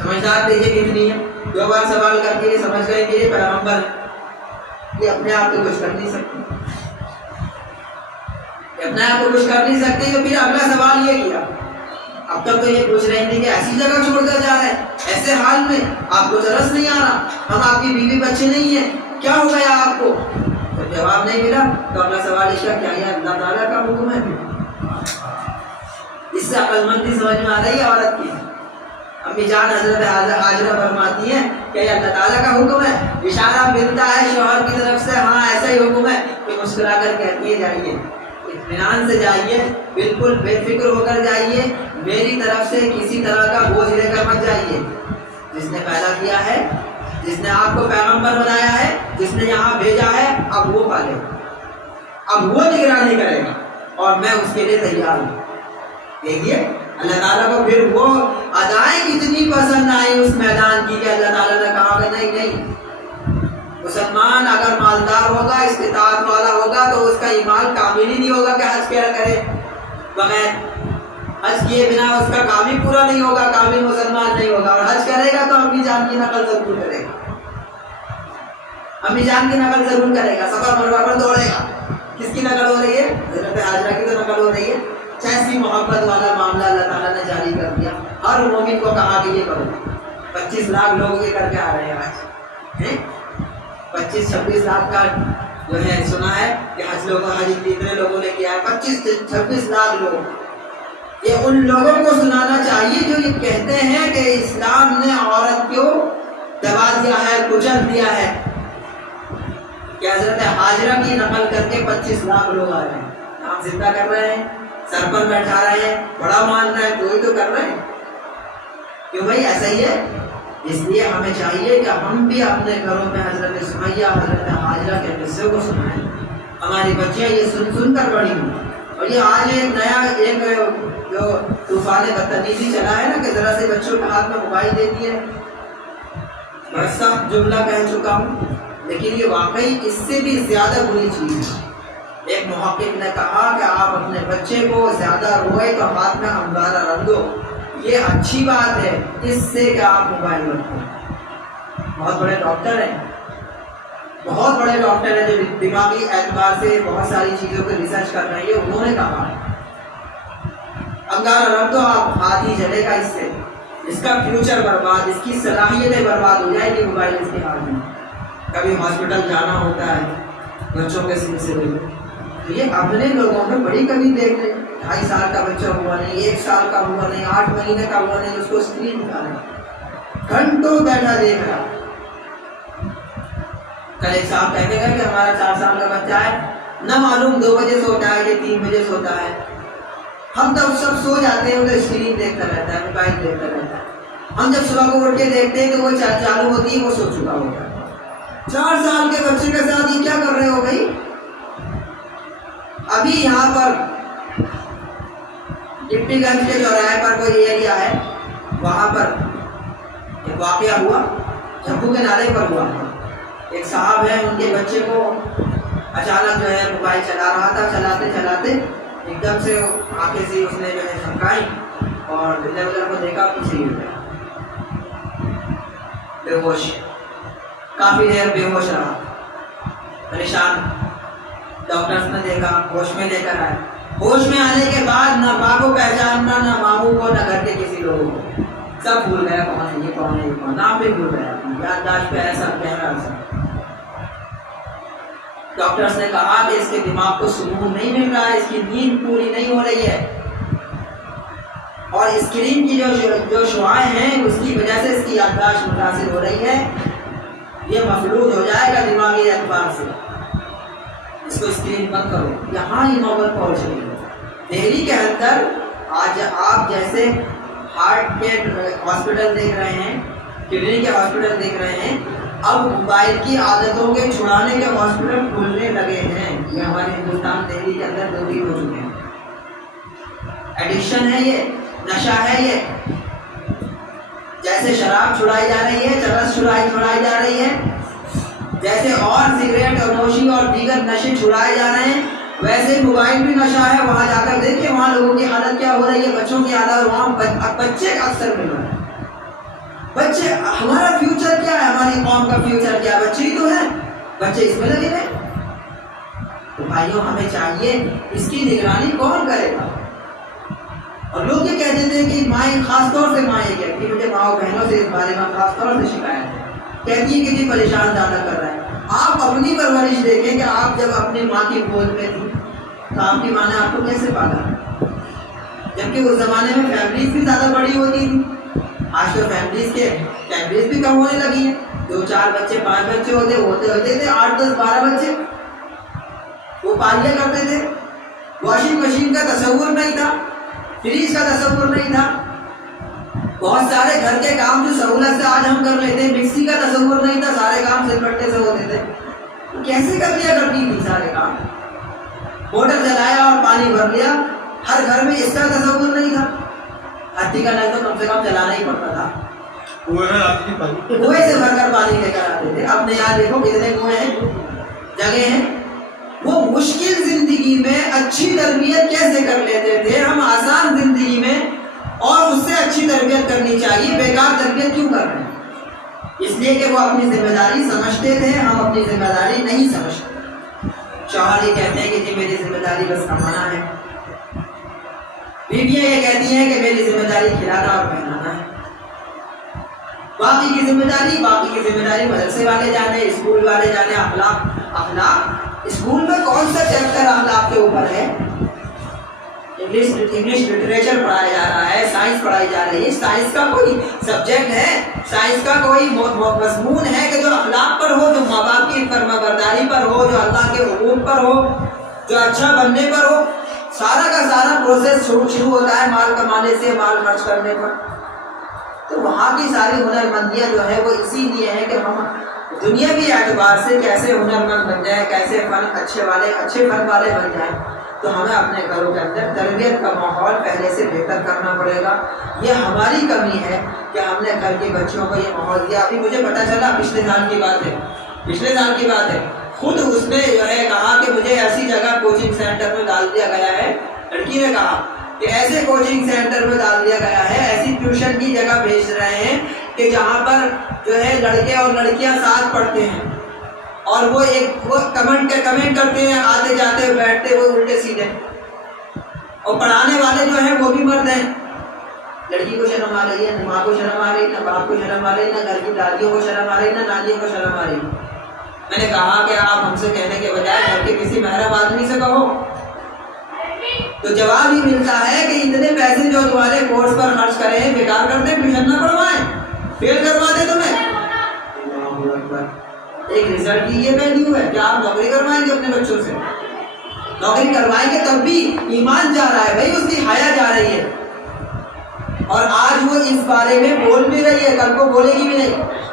سمجھدار دیکھیے کتنی ہے، 2 بار سوال کر کے سمجھ گئے کہ یہ پیغمبر، یہ اپنے آپ کو کچھ کر نہیں سکتے، اپنے آپ کو کچھ کر نہیں سکتے۔ تو پھر اگلا سوال یہ کیا، اب تک تو یہ پوچھ رہے تھے کہ ایسی جگہ چھوڑ کر جا رہے ہیں، ایسے حال میں آپ کو ترس نہیں آ رہا، ہم آپ کی بیوی بچے نہیں ہیں، کیا ہو گیا آپ کو؟ جب جواب نہیں ملا تو اگلا سوال اس کا کیا یہ اللہ تعالیٰ کا حکم ہے؟ اس سے عقل مندی سمجھ میں آ رہی ہے عورت کی۔ امی جان حضرت حاجرہ فرماتی ہیں کہ یہ اللہ تعالیٰ کا حکم ہے، اشارہ ملتا ہے شوہر کی طرف سے، ہاں ایسا ہی حکم ہے، کہ مسکرا کر کہتی ہے جائیے، اطمینان سے جائیے، بالکل بے فکر ہو کر جائیے، میری طرف سے کسی طرح کا بوجھ لے کر مت جائیے۔ جس نے پیدا کیا ہے، جس نے آپ کو پیغمبر بنایا ہے، جس نے یہاں بھیجا ہے، اب وہ پالے گا، اب وہ نگرانی کرے گا، اور میں اس کے لیے تیار ہوں۔ دیکھیے اللہ تعالیٰ کو پھر وہ ادائیں کتنی پسند آئی اس میدان کی کہ اللہ تعالیٰ نے کہا کہ نہیں، مسلمان اگر مالدار ہوگا، استطاعت والا ہوگا، تو اس کا ایمان کامل ہی نہیں ہوگا کہ حج کیا کرے بغیر حج کیے بنا اس کا کام ہی پورا نہیں ہوگا، کامل مسلمان نہیں ہوگا۔ اور حج کرے گا تو امی جان کی نقل ضرور کرے گا، امی جان کی نقل ضرور کرے گا، صفا مروہ پر دوڑے گا۔ کس کی نقل ہو رہی ہے؟ حضرت حاجرہ کی تو نقل ہو رہی ہے۔ ایسی محبت والا معاملہ اللہ تعالیٰ نے جاری کر دیا، ہر مومن کو کہا کہ یہ کرو۔ 25 لاکھ لوگ یہ کر کے آ رہے ہیں آج، 25-26 لاکھ کا جو ہے سنا ہے کہ حج لوگوں حج کتنے لوگوں نے کیا ہے، 25-26 لاکھ لوگ۔ یہ ان لوگوں کو سنانا چاہیے جو یہ کہتے ہیں کہ اسلام نے عورت کو دبا دیا ہے، کچل دیا ہے، کہ حضرت حاجرہ کی نقل کر کے 25 لاکھ لوگ آ رہے ہیں، نام زندہ کر رہے ہیں، سر پر بیٹھا رہے ہیں، بڑا مان رہے ہیں، کوئی تو کر رہے ہیں، کیوں بھائی ایسا ہی ہے۔ اس لیے ہمیں چاہیے کہ ہم بھی اپنے گھروں میں حضرت سمیہ، حضرت حاجرہ کے قصے کو سنائیں، ہماری بچیاں یہ سن کر بڑی ہوں۔ اور یہ آج ایک نیا جو طوفان بدتمیزی چلا ہے نا، کہ ذرا سے بچوں کے ہاتھ میں موبائل دے دیے، بڑا سخت جملہ کہہ چکا ہوں، لیکن یہ واقعی اس سے بھی زیادہ بری چیز ہے۔ ایک محقق نے کہا کہ آپ اپنے بچے کو زیادہ روئے تو ہاتھ میں انگارہ رکھ دو، یہ اچھی بات ہے اس سے کہ آپ موبائل رکھو۔ بہت بڑے ڈاکٹر ہیں، بہت بڑے ڈاکٹر ہیں جو دماغی اعتبار سے بہت ساری چیزوں پہ ریسرچ کر رہے ہیں، انہوں نے کہا انگارہ رکھ دو، آپ ہاتھ ہی جلے گا اس سے، اس کا فیوچر برباد، اس کی صلاحیتیں برباد ہو جائے گی موبائل اس کے ہاتھ میں۔ کبھی ہاسپٹل جانا ہوتا ہے، بچوں کے سلسلے میں. تو یہ اپنے لوگوں میں بڑی کمی دیکھ لیں. 2.5 سال کا بچہ ہوا نہیں, 1 سال کا ہوا نہیں, 8 مہینے کا ہوا نہیں, اس کو اسکرین دکھانا, گھنٹوں بیٹھا دیکھ رہا. کل ایک صاحب کہتے ہیں کہ ہمارا 4 سال کا بچہ ہے, نہ معلوم 2 بجے سوتا ہے کہ 3 بجے سوتا ہے. ہم جب سب سو جاتے ہیں تو اسکرین دیکھتا رہتا ہے, موبائل دیکھتا رہتا ہے. ہم جب صبح کو اٹھ کے دیکھتے ہیں تو وہ چالو ہوتی ہے, وہ سو چکا ہوتا ہے. 4 سال کے بچے کے ساتھ یہ کیا کر رہے ہو بھائی؟ ابھی یہاں پر ڈپٹی گنج کے چوراہے پر کوئی ایریا ہے, وہاں پر ایک واقعہ ہوا, جھبو کے نالے پر ہوا. ایک صاحب ہے, ان کے بچے کو اچانک جو ہے موبائل چلا رہا تھا, چلاتے چلاتے ایک دم سے آنکھیں سے اس نے جو ہے جھمکائی اور ادھر ادھر کو دیکھا, پیچھے ہی ہو گیا, بے ہوش. کافی دیر بے ہوش رہا, پریشان. ڈاکٹرز نے دیکھا, ہوش میں لے کر آئے. ہوش میں آنے کے بعد نہ ماں کو پہچاننا, نہ ماموں کو, نہ گھر کے کسی لوگوں کو. سب بھول گیا کون ہے یہ, کون ہے یہ, کون, نام بھی بھول گیا, یادداشت پہ ایسا گہرا اثر. ڈاکٹرز نے کہا کہ اس کے دماغ کو سکون نہیں مل رہا ہے, اس کی نیند پوری نہیں ہو رہی ہے, اور اسکرین کی جو شعاعیں ہیں اس کی وجہ سے اس کی یادداشت متاثر ہو رہی ہے. یہ مفلوج ہو جائے گا دماغی اعتبار سے, اس کو اسکرین بند کرو. یہاں ہی نوبت پہنچ رہی ہے. دہلی کے اندر آج آپ جیسے ہارٹ کے ہاسپٹل دیکھ رہے ہیں, کڈنی کے ہاسپٹل دیکھ رہے ہیں, اب موبائل کی عادتوں کے چھڑانے کے ہاسپٹل کھلنے لگے ہیں. یہ ہمارے ہندوستان دہلی کے اندر 2 ہو چکے ہیں. ایڈکشن ہے یہ, نشہ ہے یہ. جیسے شراب چھڑائی جا رہی ہے, چرس چھڑائی جا رہی ہے, جیسے اور سگریٹ اور نوشی اور دیگر نشے چھڑائے جا رہے ہیں, ویسے موبائل بھی نشہ ہے. وہاں جا کر دیکھیں وہاں لوگوں کی حالت کیا ہو رہی ہے, بچوں کی حالت. وہاں بچے اکثر مل رہے ہیں. بچے, ہمارا فیوچر کیا ہے, ہماری قوم کا فیوچر کیا ہے؟ بچے ہی تو ہیں, بچے اس میں لگے ہیں. تو بھائیوں ہمیں چاہیے اس کی نگرانی کون کرے گا. اور لوگ یہ کہتے تھے کہ مائیں, خاص طور سے مائیں کہتی ہے, مجھے ماؤں بہنوں سے اس بارے میں خاص طور سے شکایت ہے, کہتی ہے کہ جی پریشان زیادہ کر رہا ہے. آپ اپنی پرورش دیکھیں کہ آپ جب اپنی ماں کی گود میں تھی تو آپ کی ماں نے آپ کو کیسے پالا, جبکہ اس زمانے میں فیملیز بھی زیادہ بڑی ہوتی تھی. آج تو فیملیز بھی کم ہونے لگی ہیں. 2 4 بچے 5 بچے ہوتے تھے 8 10 12 بچے وہ پالیا کرتے تھے. واشنگ مشین کا تصور نہیں تھا, فریج کا تصور نہیں تھا, بہت سارے گھر کے کام جو سہولت سے آج ہم کر لیتے ہیں, مکسی کا تصور نہیں تھا, سارے کام سل بٹے سے ہوتے تھے. کیسے کر لیا کرتی تھی سارے کام, موٹر چلایا اور پانی بھر لیا. ہر گھر میں اس کا تصور نہیں تھا. ہاتھی کا نل تو کم سے کم چلانا ہی پڑتا تھا, کنویں سے بھر کر پانی لے کر آتے تھے. اب نے یہاں دیکھو کتنے کنویں ہیں, جگہ ہیں. وہ مشکل زندگی میں اچھی تربیت کیسے کر لیتے تھے, ہم آسان زندگی میں اور اس سے اچھی تربیت کرنی چاہیے, بیکار تربیت کیوں کر رہے ہیں؟ اس لیے کہ وہ اپنی ذمہ داری سمجھتے تھے, ہم اپنی ذمہ داری نہیں سمجھتے. شوہر یہ کہتے ہیں کہ جی میری ذمہ داری بس کمانا ہے, بیویاں یہ کہتی ہیں کہ میری ذمہ داری کھلانا اور پہنانا ہے. باقی کی ذمہ داری مدرسے والے جانے, اسکول والے جانے. اخلاق اسکول میں کون سا چیپٹر اخلاق کے اوپر ہے؟ انگلش لٹریچر پڑھایا جا رہا ہے, سائنس پڑھائی جا رہی ہے. سائنس کا کوئی سبجیکٹ ہے, سائنس کا کوئی مضمون ہے کہ جو اخلاق پر ہو, جو ماں باپ کی فرمانبرداری پر ہو, جو اللہ کے حقوق پر ہو, جو اچھا بننے پر ہو. سارا کا سارا پروسیس شروع ہوتا ہے مال کمانے سے, مال خرچ کرنے پر. تو وہاں کی ساری ہنرمندیاں جو ہے وہ اسی لیے ہیں کہ ہم دنیاوی اعتبار سے کیسے ہنرمند بن جائیں, کیسے اچھے فن والے بن جائیں. تو ہمیں اپنے گھروں کے اندر تربیت کا ماحول پہلے سے بہتر کرنا پڑے گا. یہ ہماری کمی ہے کہ ہم نے گھر کے بچوں کو یہ ماحول دیا. ابھی مجھے پتہ چلا پچھلے سال کی بات ہے, خود اس نے جو ہے کہا کہ مجھے ایسی جگہ کوچنگ سینٹر میں ڈال دیا گیا ہے. لڑکی نے کہا کہ ایسے کوچنگ سینٹر میں ڈال دیا گیا ہے, ایسی ٹیوشن کی جگہ بھیج رہے ہیں کہ جہاں پر جو ہے لڑکے اور لڑکیاں ساتھ پڑھتے ہیں, اور وہ کمنٹ کرتے ہیں, آتے جاتے بیٹھتے ہوئے الٹے سیدھے, اور پڑھانے والے جو ہیں وہ بھی مرد ہیں. لڑکی کو شرم آ رہی ہے, نہ ماں کو شرم آ رہی, نہ باپ کو شرم آ رہی, نہ گھر کی دادیوں کو شرم آ رہی, نہ نانیوں کو شرم آ رہی. میں نے کہا کہ آپ ہم سے کہنے کے بجائے گھر کے کسی محرم آدمی سے کہو، تو جواب ہی ملتا ہے کہ اتنے پیسے جو تمہارے کورس پر خرچ کرے ہیں بیکار کرتے، ٹیوشن نہ پڑھوائیں، فیل کروا دے تمہیں۔ اللہ اکبر۔ ایک رزلٹ کی یہ ویلیو ہے کہ آپ نوکری کروائیں گے اپنے بچوں سے، نوکری کروائیں گے تب بھی ایمان جا رہا ہے بھائی، اس کی حیا جا رہی ہے، اور آج وہ اس بارے میں بول بھی رہی ہے، کل کو بولے گی بھی نہیں۔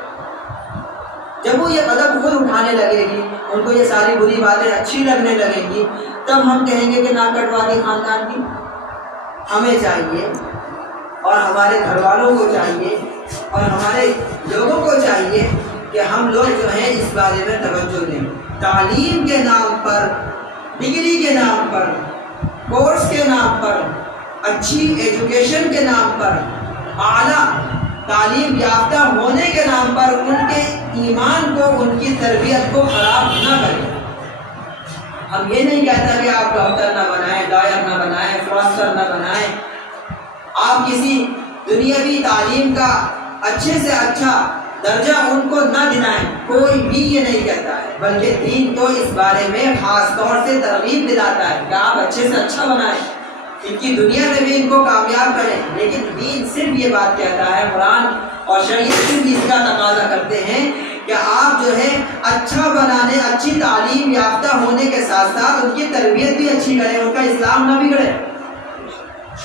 جب وہ یہ قدم خود اٹھانے لگے گی، ان کو یہ ساری بری باتیں اچھی لگنے لگیں گی، تب ہم کہیں گے کہ ناک کٹوا دی خاندان کی۔ ہمیں چاہیے اور ہمارے گھر والوں کو چاہیے اور ہمارے لوگوں کو چاہیے کہ ہم لوگ جو ہیں اس بارے میں توجہ دیں۔ تعلیم کے نام پر، ڈگری کے نام پر، کورس کے نام پر، اچھی ایجوکیشن کے نام پر، اعلیٰ تعلیم یافتہ ہونے کے نام پر ان کے ایمان کو، ان کی تربیت کو خراب نہ کریں۔ ہم یہ نہیں کہتا کہ آپ ڈاکٹر نہ بنائیں، لائر نہ بنائیں، پروفیسر نہ بنائیں، آپ کسی دنیاوی تعلیم کا اچھے سے اچھا درجہ ان کو نہ دلائیں، کوئی بھی یہ نہیں کہتا ہے، بلکہ دین تو اس بارے میں خاص طور سے ترغیب دلاتا ہے کہ آپ اچھے سے اچھا بنائیں، ان کی دنیا میں بھی ان کو کامیاب کریں۔ لیکن دین صرف یہ بات کہتا ہے، قرآن اور شریعت صرف اس کا تقاضا کرتے ہیں کہ آپ جو ہے اچھا بنانے، اچھی تعلیم یافتہ ہونے کے ساتھ ساتھ ان کی تربیت بھی اچھی کریں، ان کا اسلام نہ بگڑے۔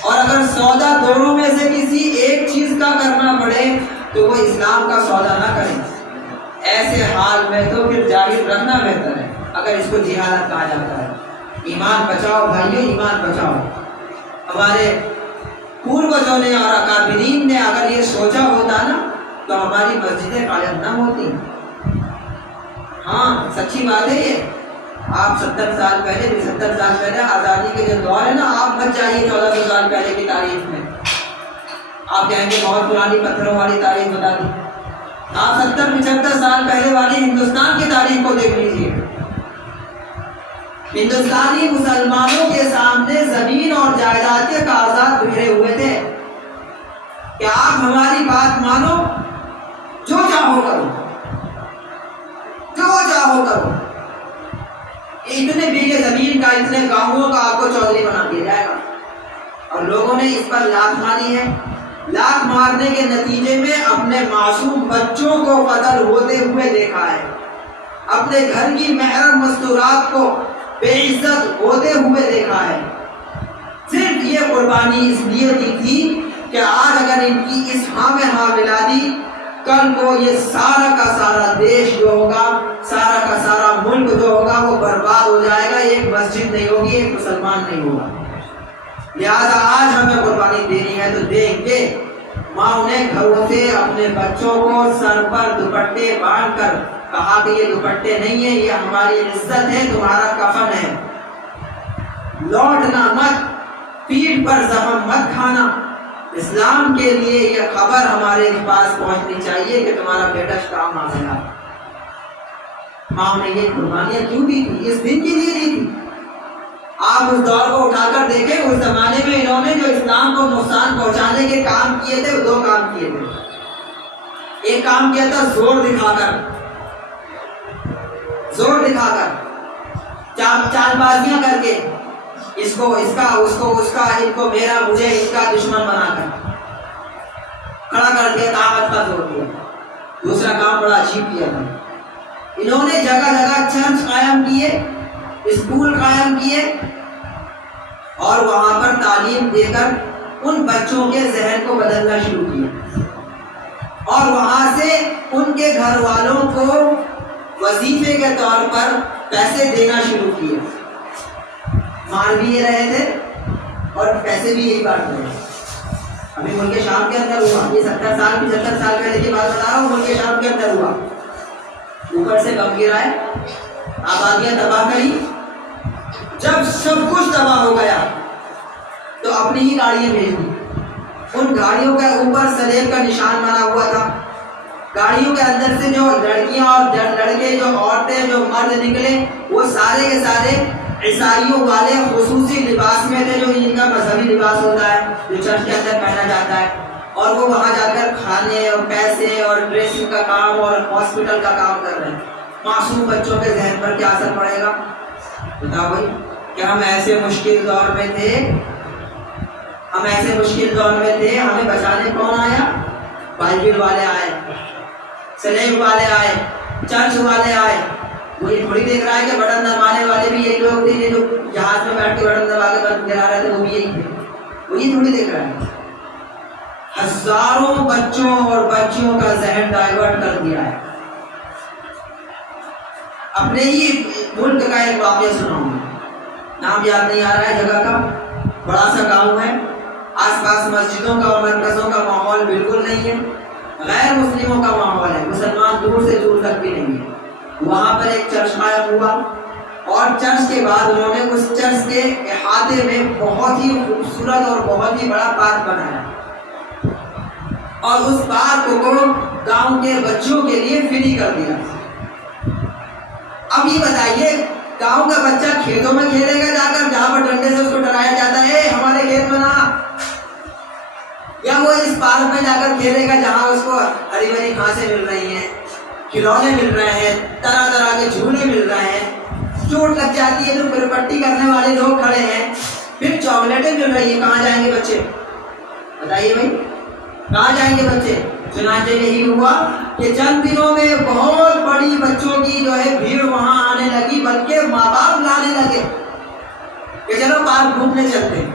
اور اگر سودا دونوں میں سے کسی ایک چیز کا کرنا پڑے تو وہ اسلام کا سودا نہ کریں۔ ایسے حال میں تو پھر جاہل رکھنا بہتر ہے، اگر اس کو جہالت کہا جاتا ہے۔ ایمان بچاؤ بھائیو، ایمان بچاؤ۔ ہمارے پوروجوں نے اور اکابرین نے اگر یہ سوچا ہوتا نا تو ہماری مسجدیں قائم نہ ہوتی۔ ہاں سچی بات ہے یہ۔ آپ 70 سال پہلے، 75 سال پہلے آزادی کے جو دور ہے نا، آپ بچ جائیے 1400 سال پہلے کی تاریخ میں، آپ کہیں گے بہت پرانی پتھروں والی تاریخ بتا دی۔ آپ 70-75 سال پہلے والی ہندوستان کی تاریخ کو دیکھ لیجیے۔ ہندوستانی مسلمانوں کے سامنے زمین اور جائیداد کے کاغذات بکھرے ہوئے تھے کہ آپ ہماری بات مانو، جو چاہو کرو، جو چاہو کرو، اتنے بیگھے زمین کا، اتنے گاؤں کا آپ کو چودھری بنا دیا جائے گا۔ اور لوگوں نے اس پر لات ماری ہے۔ لات مارنے کے نتیجے میں اپنے معصوم بچوں کو قتل ہوتے ہوئے دیکھا ہے، اپنے گھر کی محرم مستورات کو بے عزت ہوتے ہوئے دیکھا ہے۔ صرف یہ قربانی اس لیے دی تھی کہ آج اگر ان کی اس ہاں میں ہاں ملا دی، کل کو یہ سارا کا سارا دیش جو ہوگا، سارا کا سارا ملک جو ہوگا وہ برباد ہو جائے گا، ایک مسجد نہیں ہوگی، ایک مسلمان نہیں ہوگا۔ لہذا آج ہمیں قربانی دینی ہے تو دیں گے۔ ماں نے گھروں سے اپنے بچوں کو سر پر دوپٹے باندھ کر کہا کہ یہ دوپٹے نہیں ہیں، یہ ہماری عزت ہے، تمہارا کفن ہے، لوٹنا مت، پیٹھ پر زخم مت کھانا۔ اسلام کے لیے یہ خبر ہمارے پاس پہنچنی چاہیے کہ تمہارا بیٹا کام آ گیا۔ ماں نے یہ قربانیاں کیوں دی تھی؟ اس دن کے لیے دی تھی۔ آپ اس دور کو اٹھا کر دیکھیں، اس زمانے میں انہوں نے جو اسلام کو نقصان پہنچانے کے کام کیے تھے وہ 2 کام کیے تھے۔ ایک کام کیا تھا زور دکھا کر، زور دکھا کر، چال بازیاں کر کے، اس کو اس کا، اس کو اس کا، ان کو میرا، مجھے ان کا دشمن بنا کر کھڑا کر دیا، طاقت کا زور دیا۔ دوسرا کام بڑا عجیب کیا تھا، انہوں نے جگہ جگہ چرچ قائم کیے، اسکول قائم کیے، اور وہاں پر تعلیم دے کر ان بچوں کے ذہن کو بدلنا شروع کیا، اور وہاں سے ان کے گھر والوں کو وظیفے کے طور پر پیسے دینا شروع کیے۔ مان بھی یہ رہے تھے اور پیسے بھی یہی بانٹ رہے ہیں۔ ابھی ملک شام کے اندر ہوا، یہ 70 سال 75 سال پہلے کی بات بتا رہا ہوں، ملک شام کے اندر ہوا۔ اوپر سے بم گرائے، آبادیاں تباہ کری۔ جب سب کچھ تباہ ہو گیا تو اپنی ہی گاڑیاں بھیج دی۔ ان گاڑیوں کے اوپر سلیب کا نشان بنا ہوا تھا۔ گاڑیوں کے اندر سے جو لڑکیاں اور لڑکے، جو عورتیں، جو مرد نکلے، وہ سارے کے سارے عیسائیوں والے خصوصی لباس میں تھے، جو ان کا مذہبی لباس ہوتا ہے، جو چرچ کے اندر پہنا جاتا ہے۔ اور وہ وہاں جا کر کھانے اور پیسے اور ڈریسنگ کا کام اور ہاسپٹل کا کام کر رہے ہیں۔ معصوم بچوں کے ذہن پر کیا اثر پڑے گا؟ بتاؤ بھائی، کیا ہم ایسے مشکل دور میں تھے؟ ہمیں بچانے کون آیا؟ بائبل والے آئے، سلیب والے آئے، چرچ والے آئے۔ وہ یہ تھوڑی دیکھ رہا ہے کہ بٹن دبانے والے بھی یہی لوگ تھے، جو جہاز میں بیٹھ کے بٹن دبا کے بٹن گرا رہے تھے، وہ بھی یہی تھے۔ وہ یہ تھوڑی دیکھ رہا ہے، ہزاروں بچوں اور بچیوں کا ذہن ڈائیورٹ کر دیا ہے۔ اپنے ہی ملک کا ایک واقعہ سناؤں گا، نام یاد نہیں آ رہا ہے جگہ کا، بڑا سا گاؤں ہے، آس پاس مسجدوں کا اور مرکزوں کا ماحول بالکل نہیں ہے، غیر مسلموں کا ماحول ہے، مسلمان دور سے دور تک بھی نہیں ہے۔ وہاں پر ایک چرچ قائم ہوا، اور چرچ کے بعد انہوں نے اس چرچ کے احاطے میں بہت ہی خوبصورت اور بہت ہی بڑا پارک بنایا، اور اس پارک کو گاؤں کے بچوں کے لیے فری کر دیا۔ اب یہ بتائیے، گاؤں کا بچہ کھیتوں میں کھیلے گا جا کر، جہاں پر ڈنڈے سے اس کو ڈرایا جاتا ہے ہمارے کھیت میں نہ، یا وہ اس پارک میں جا کر کھیلے گا جہاں اس کو ہری بھری گھاسیں مل رہی ہیں، کھلونے مل رہے ہیں، طرح طرح کے جھولے مل رہے ہیں، چوٹ لگ جاتی ہے تو پھر پٹی کرنے والے لوگ کھڑے ہیں، پھر چاکلیٹیں مل رہی ہیں، کہاں جائیں گے بچے؟ بتائیے بھائی، کہاں جائیں گے بچے؟ چنانچہ یہی ہوا کہ چند دنوں میں بہت بڑی بچوں کی جو ہے بھیڑ وہاں آنے لگی، بلکہ ماں باپ لانے لگے کہ چلو پارک گھومنے چلتے ہیں۔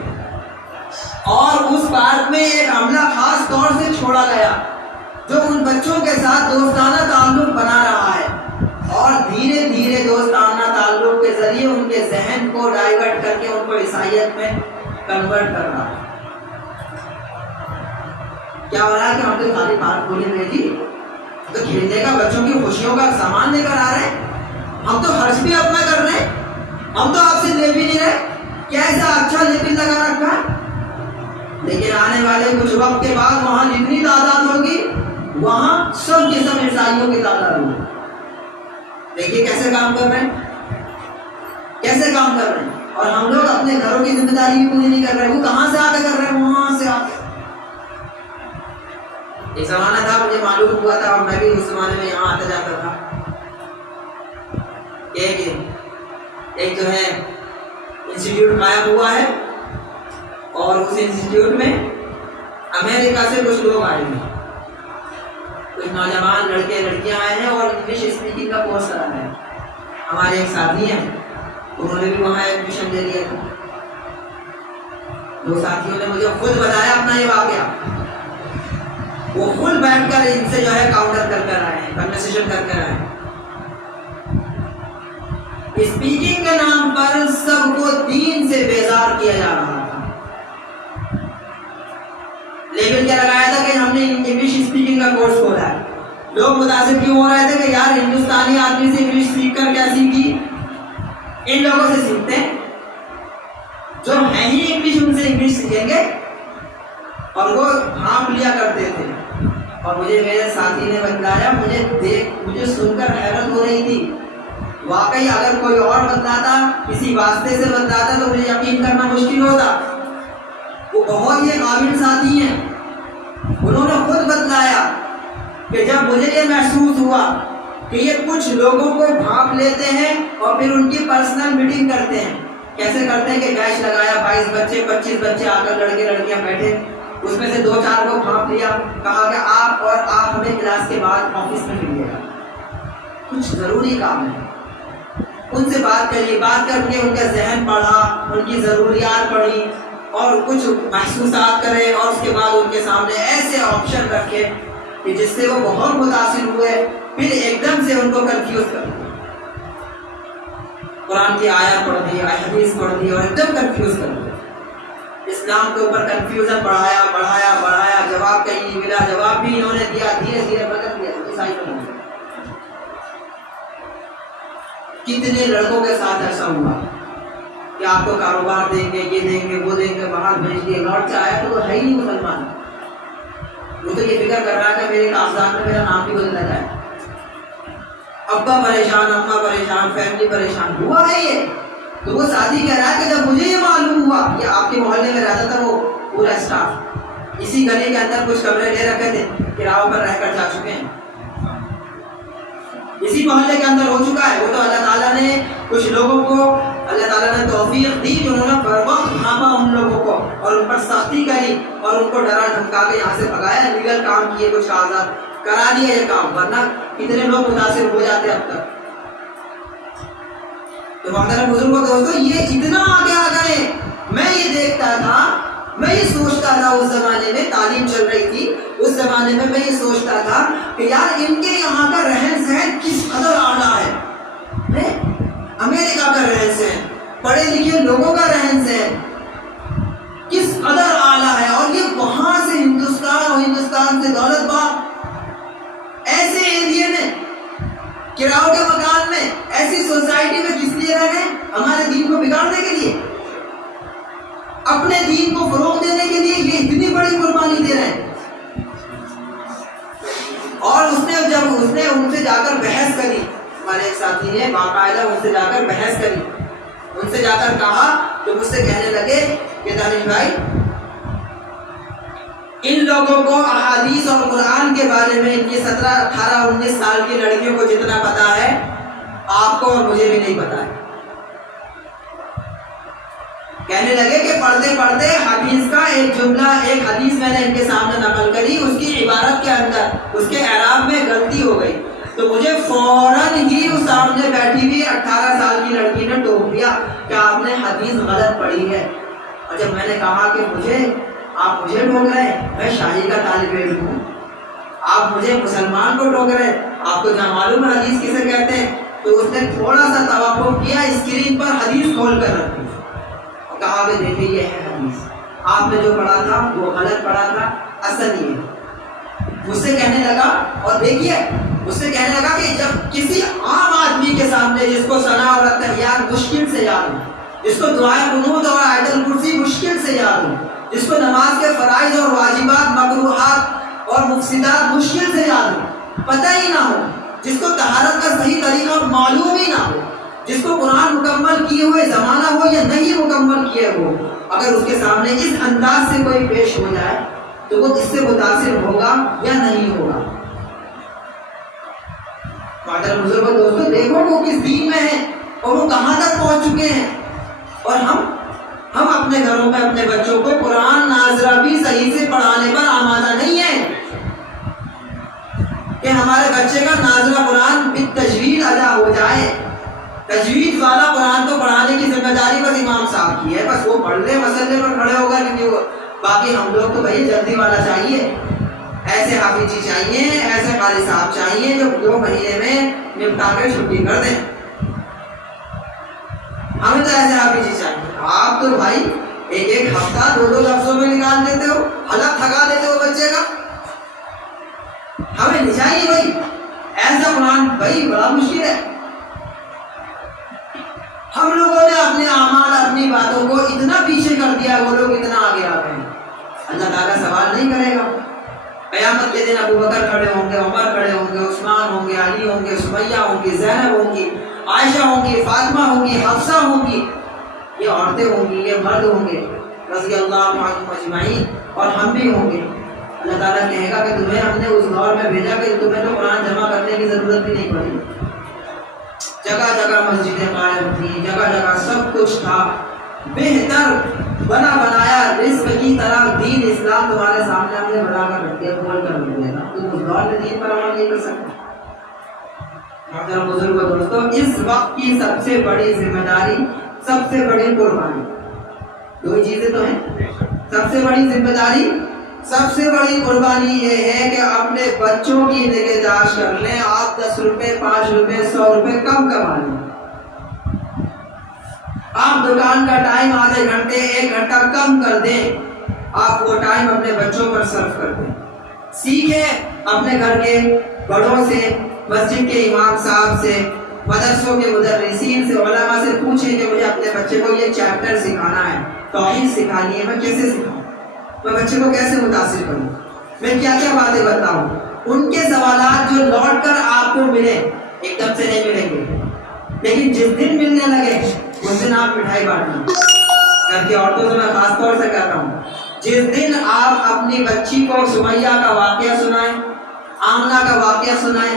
اور اس پارک میں ایک عملہ خاص طور سے چھوڑا گیا جو ان بچوں کے ساتھ دوستانہ تعلق بنا رہا ہے، اور دھیرے دھیرے دوستانہ تعلق کے ذریعے ان کے ذہن کو ڈائیورٹ کر کے ان کو عیسائیت میں کنورٹ کر رہا ہے۔ کیا ہو رہا ہے کہ ہم تو خالی پارک کھولے ہوئے جی، تو کھیلنے کا بچوں کی خوشیوں کا سامان لے کر آ رہے ہیں، ہم تو خرچ بھی اپنا کر رہے ہیں، ہم تو آپ سے لے بھی نہیں رہے، کیسا اچھا لیبل لگا رکھا ہے۔ لیکن آنے والے کچھ وقت کے بعد وہاں جتنی تعداد ہوگی وہاں سب کے سب عیسائیوں کی تعداد ہوگی۔ دیکھیے کیسے کام کر رہے ہیں، اور ہم لوگ اپنے گھروں کی ذمہ داری بھی پوری نہیں کر رہے۔ وہ کہاں سے آ کے کر رہے ہیں؟ وہاں سے آ کے۔ ایک زمانہ تھا، مجھے معلوم ہوا تھا، اور میں بھی اس زمانے میں یہاں آتا جاتا تھا، ایک جو ہے انسٹیٹیوٹ قائم ہوا ہے، اور اس انسٹیٹیوٹ میں امریکہ سے کچھ لوگ آئے ہیں، کچھ نوجوان لڑکے لڑکیاں آئے ہیں، اور انگلش اسپیکنگ کا کورس کرا ہے۔ ہمارے ایک ساتھی ہیں، انہوں نے بھی وہاں ایڈمیشن لے لیا تھا۔ دو ساتھیوں نے مجھے خود بتایا اپنا یہ واقعہ، وہ خود بیٹھ کر ان سے جو ہے کاؤنٹر کر کر آئے ہیں، کنورسیشن کر کر آئے ہیں۔ اسپیکنگ کے نام پر سب کو دین سے بیزار کیا جا رہا تھا۔ لیبل کیا لگایا تھا کہ ہم نے انگلش اسپیکنگ کا کورس کھولا ہے۔ لوگ متاثر کیوں ہو رہے تھے کہ یار ہندوستانی آدمی سے انگلش سیکھ کر کیا سیکھی؟ ان لوگوں سے سیکھتے ہیں جو ہیں ہی انگلش، ان سے انگلش سیکھیں گے، اور وہ بھانپ لیا کرتے تھے۔ اور مجھے میرے ساتھی نے بتلایا، مجھے سن کر حیرت ہو رہی تھی، واقعی اگر کوئی اور بتلاتا، کسی واسطے سے بتلاتا تو مجھے یقین کرنا مشکل ہوتا۔ وہ بہت ہی قابل ساتھی ہیں، انہوں نے خود بتلایا کہ جب مجھے یہ محسوس ہوا کہ یہ کچھ لوگوں کو بھانپ لیتے ہیں اور پھر ان کی پرسنل میٹنگ کرتے ہیں۔ کیسے کرتے ہیں کہ بیچ لگایا، 22 بچے 25 بچے آ کر لڑکے لڑکیاں بیٹھے، اس میں سے 2-4 کو بھانپ لیا، کہا کہ آپ ہمیں کلاس کے بعد آفس میں ملیے گا، کچھ ضروری کام ہے، ان سے بات کریے۔ بات کر کے ان کا ذہن پڑھا، ان کی ضروریات پڑھی، اور کچھ محسوسات کرے، اور اس کے بعد ان کے سامنے ایسے آپشن رکھے کہ جس سے وہ بہت متاثر ہوئے، پھر ایک دم سے ان کو کنفیوز کر دیا، قرآن کی آیات پڑھ دی، حدیث پڑھ دی، اور ایک دم کنفیوز کر دیا۔ اسلام کے اوپر کنفیوژن بڑھایا، جواب کہیں نہیں ملا، جواب بھی انہوں نے دیا، دھیرے دھیرے بدل دیا، عیسائی بن گئے۔ کتنے لڑکوں کے ساتھ ایسا ہوا کہ آپ کو کاروبار دیں گے، یہ دیں گے، وہ دیں گے، باہر بھیج دیے، لوٹ کے آیا تو وہ ہے ہی نہیں مسلمان، وہ تو یہ فکر کر رہا ہے کہ میرے کاغذات میں میرا نام بھی بدلا جائے۔ ابا پریشان، اماں پریشان، فیملی پریشان، ہوا ہے یہ۔ تو وہ ساتھی کہہ رہا ہے کہ جب مجھے یہ معلوم ہوا، یہ آپ کے محلے میں رہتا تھا وہ پورا اسٹاف، اسی گلی کے اندر کچھ کمرے لے رکھے تھے، کرایوں پر رہ کر جا چکے ہیں۔ اسی محلے کے اندر ہو چکا ہے. وہ تو اللہ تعالیٰ نے کچھ لوگوں کو اللہ تعالیٰ نے توفیق دی کہ انہوں نے بر وقت بھانپا ان لوگوں کو اور ان پر سختی کری اور ان کو ڈرا دھمکا کے یہاں سے بھگایا. لیگل کام کیے کچھ آزاد کرا دیا یہ کام, ورنہ کتنے لوگ متاثر ہو جاتے اب تک. تو محترم بزرگوں دوستو, یہ اتنا آگے آ گئے. میں یہ دیکھتا تھا, میں یہ سوچتا تھا, اس زمانے میں تعلیم چل رہی تھی, اس زمانے میں میں یہ سوچتا تھا کہ یار ان کے یہاں کا رہن سہن کس قدر اعلیٰ ہے. امریکہ کا رہن سہن, پڑھے لکھے لوگوں کا رہن سہن کس قدر اعلیٰ ہے, اور یہ وہاں سے ہندوستان اور ہندوستان سے دولت باغ ایسے ایریے میں, کراؤ کے مکان میں, ایسی سوسائٹی میں کس لیے رہ رہے ہیں؟ ہمارے دین کو بگاڑنے کے لیے, اپنے دین کو فروغ دینے کے لیے یہ اتنی بڑی قربانی دے رہے ہیں. اور اس نے ان سے جا کر بحث کری, ہمارے ایک ساتھی نے باقاعدہ ان سے جا کر بحث کری, ان سے جا کر کہا, تو مجھ سے کہنے لگے کہ دانش بھائی, ان لوگوں کو احادیث اور قرآن کے بارے میں ان کی 17, 18, 19 سال کی لڑکیوں کو جتنا پتا ہے, آپ کو اور مجھے بھی نہیں پتا ہے. کہنے لگے کہ پڑھتے پڑھتے حدیث کا ایک جملہ, ایک حدیث میں نے ان کے سامنے نقل کری, اس کی عبارت کے اندر اس کے اعراب میں غلطی ہو گئی, تو مجھے فوراً ہی اس سامنے بیٹھی ہوئی 18 سال کی لڑکی نے ٹوک دیا کہ آپ نے حدیث غلط پڑھی ہے. اور جب میں نے کہا کہ آپ مجھے ٹوک رہے ہیں, میں شاہی کا طالب علم ہوں, آپ مجھے مسلمان کو ٹوک رہے ہیں, آپ کو جہاں معلوم ہے حدیث کسے کہتے ہیں. تو اس نے تھوڑا سا توقف کیا, اسکرین پر حدیث کھول کر رکھی, کہا کہ دیکھیں یہ ہے حدیث, آپ نے جو پڑھا تھا وہ غلط پڑھا تھا, اصل یہ ہے. مجھ سے کہنے لگا, اور دیکھیے مجھ سے کہنے لگا کہ جب کسی عام آدمی کے سامنے جس کو ثنا اور تحیات مشکل سے یاد ہو, جس کو دعائے قنوت اور آیت الکرسی مشکل سے یاد ہو, جس کو نماز کے فرائض اور واجبات, مکروہات اور مفسدات مشکل سے یاد ہو, پتہ ہی نہ ہو, جس کو طہارت کا صحیح طریقہ معلوم ہی نہ ہو, جس کو قرآن مکمل کیے ہوئے زمانہ ہو یا نہیں مکمل کیے ہو, اگر اس کے سامنے اس انداز سے کوئی پیش ہو جائے تو وہ اس سے متاثر ہوگا یا نہیں ہوگا. محترم بزرگوں دوستو, دیکھو وہ کس دین میں ہیں اور وہ کہاں تک پہنچ چکے ہیں, اور ہم اپنے گھروں میں اپنے بچوں کو قرآن ناظرہ بھی صحیح سے پڑھانے پر آمادہ نہیں ہیں کہ ہمارے بچے کا ناظرہ قرآن بالتجوید ادا ہو جائے. تجوید والا قرآن تو پڑھانے کی ذمہ داری بس امام صاحب کی ہے, بس وہ پڑھ لے, مسئلے پر کھڑے ہوگا, باقی ہم لوگ تو بھائی جلدی والا چاہیے, ایسے حافظ جی چاہیے, ایسے قاری صاحب چاہیے جو 2 مہینے میں نپٹا کے چھٹی کر دیں. ہمیں تو ایسے حافظ جی چاہیے. آپ تو بھائی ایک ہفتہ 2 لفظوں میں نکال دیتے ہو, حلق تھکا دیتے ہو بچے کا. ہمیں نہیں چاہیے بھائی ایسا قرآن, بھائی بڑا مشکل ہے. ہم لوگوں نے اپنے اعمال, اپنی باتوں کو اتنا پیچھے کر دیا, وہ لوگ اتنا آگے آ گئے. اللہ تعالیٰ سوال نہیں کرے گا. قیامت کے دن ابو بکر کھڑے ہوں گے, عمر کھڑے ہوں گے, عثمان ہوں گے, علی ہوں گے, سمیہ ہوں گی, زینب ہوں گی, عائشہ ہوں گی, فاطمہ ہوں گی, حفصہ ہوں گی, یہ عورتیں ہوں گی, یہ مرد ہوں گے, رضی اللہ عنہم اجمعین, اور ہم بھی ہوں گے. اللہ تعالیٰ کہے گا کہ تمہیں ہم نے اس دور میں بھیجا کہ تمہیں تو قرآن جمع کرنے کی ضرورت بھی نہیں پڑی. جگہ جگہ مسجدیں قائم تھیں, جگہ جگہ سب کچھ تھا, بہتر بنا بنایا رزق کی طرح دین اسلام تمہارے سامنے ہم نے بنا کر رکھ دیا, کھول کر رکھ دیا. تم اس دور میں دین پر عمل نہیں کر سکتے. محترم بزرگوں دوستو, اس وقت کی سب سے بڑی ذمہ داری, سب سے بڑی قربانی, 2 چیزیں تو ہیں. سب سے بڑی ذمہ داری, سب سے بڑی قربانی یہ ہے کہ اپنے بچوں کی نگہداشت کر لیں. آپ 10 روپے, 5 روپے, 100 روپے کم کما لیں. آپ دکان کا ٹائم آدھے گھنٹے, 1 گھنٹہ کم کر دیں. آپ وہ ٹائم اپنے بچوں پر صرف کر دیں. سیکھیں اپنے گھر کے بڑوں سے, مسجد کے امام صاحب سے, مدرسوں کے مدرسین سے, علماء سے پوچھیں کہ مجھے اپنے بچے کو یہ چیپٹر سکھانا ہے, توحید سکھانی ہے, میں کیسے سکھاؤں, میں بچے کو کیسے متاثر کروں, میں کیا کیا باتیں بتاؤں. ان کے سوالات جو لوٹ کر آپ کو ملے, ایک دم سے نہیں ملیں گے, لیکن جس دن ملنے لگے اس دن آپ مٹھائی بانٹنا. گھر کی عورتوں سے میں خاص طور سے کہتا ہوں, جس دن آپ اپنی بچی کو سمیہ کا واقعہ سنائیں, آمنہ کا واقعہ سنائیں,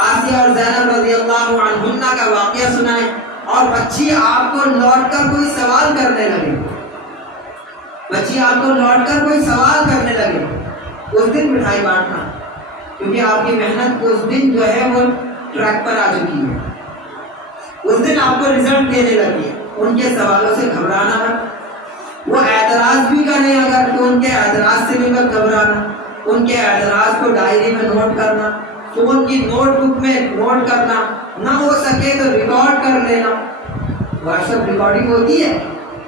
آسیہ اور زینب رضی اللہ عنہما کا واقعہ سنائیں اور بچی آپ کو لوٹ کر کوئی سوال کرنے لگے، بچی آپ کو لوٹ کر کوئی سوال کرنے لگے، اس دن مٹھائی بانٹنا، کیونکہ آپ کی محنت اس دن جو ہے وہ ٹریک پر آ چکی ہے، اس دن آپ کو رزلٹ دینے لگی ہے۔ ان کے سوالوں سے گھبرانا مت، وہ اعتراض بھی کریں اگر تو ان کے اعتراض سے بھی مت گھبرانا، ان کے اعتراض کو ڈائری میں نوٹ کرنا، فون کی نوٹ بک میں نوٹ کرنا، نہ ہو سکے تو ریکارڈ کر لینا، واٹس ایپ ریکارڈنگ ہوتی ہے،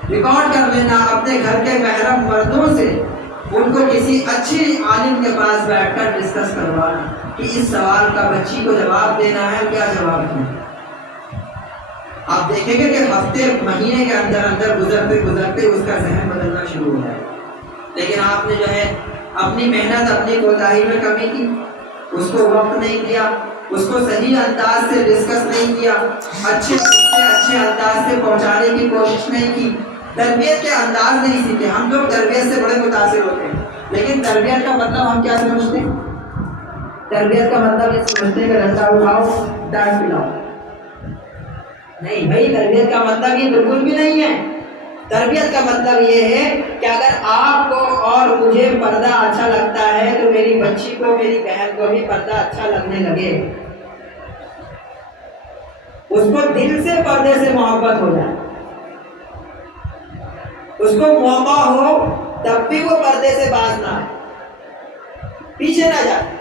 ریکارڈ کر لینا، اپنے گھر کے محرم مردوں سے ان کو کسی اچھے عالم کے پاس بیٹھ کر ڈسکس کروانا کہ اس سوال کا بچی کو جواب دینا ہے، کیا جواب دیں۔ آپ دیکھیں گے کہ ہفتے مہینے کے اندر اندر گزرتے گزرتے اس کا ذہن بدلنا شروع ہو جائے، لیکن آپ نے جو ہے اپنی محنت، اپنی کوتاہی میں کمی کی، اس کو وقت نہیں دیا، اس کو صحیح انداز سے ڈسکس نہیں کیا، اچھے سے اچھے انداز سے پہنچانے کی کوشش نہیں کی، تربیت کے انداز نہیں سیکھے۔ ہم لوگ تربیت سے بڑے متاثر ہوتے ہیں، لیکن تربیت کا مطلب ہم کیا سمجھتے ہیں؟ تربیت کا مطلب یہ سمجھتے ہیں کہ ڈنڈا اٹھاؤ ڈانٹ پلاؤ، نہیں بھائی، تربیت کا مطلب یہ بالکل بھی نہیں ہے۔ تربیت کا مطلب یہ ہے کہ اگر آپ کو اور مجھے پردہ اچھا لگتا ہے تو میری بچی کو، میری بہن کو بھی پردہ اچھا لگنے لگے، اس کو دل سے پردے سے محبت ہو جائے، اس کو موقع ہو تب بھی وہ پردے سے باز نہ آئے، پیچھے نہ جائے،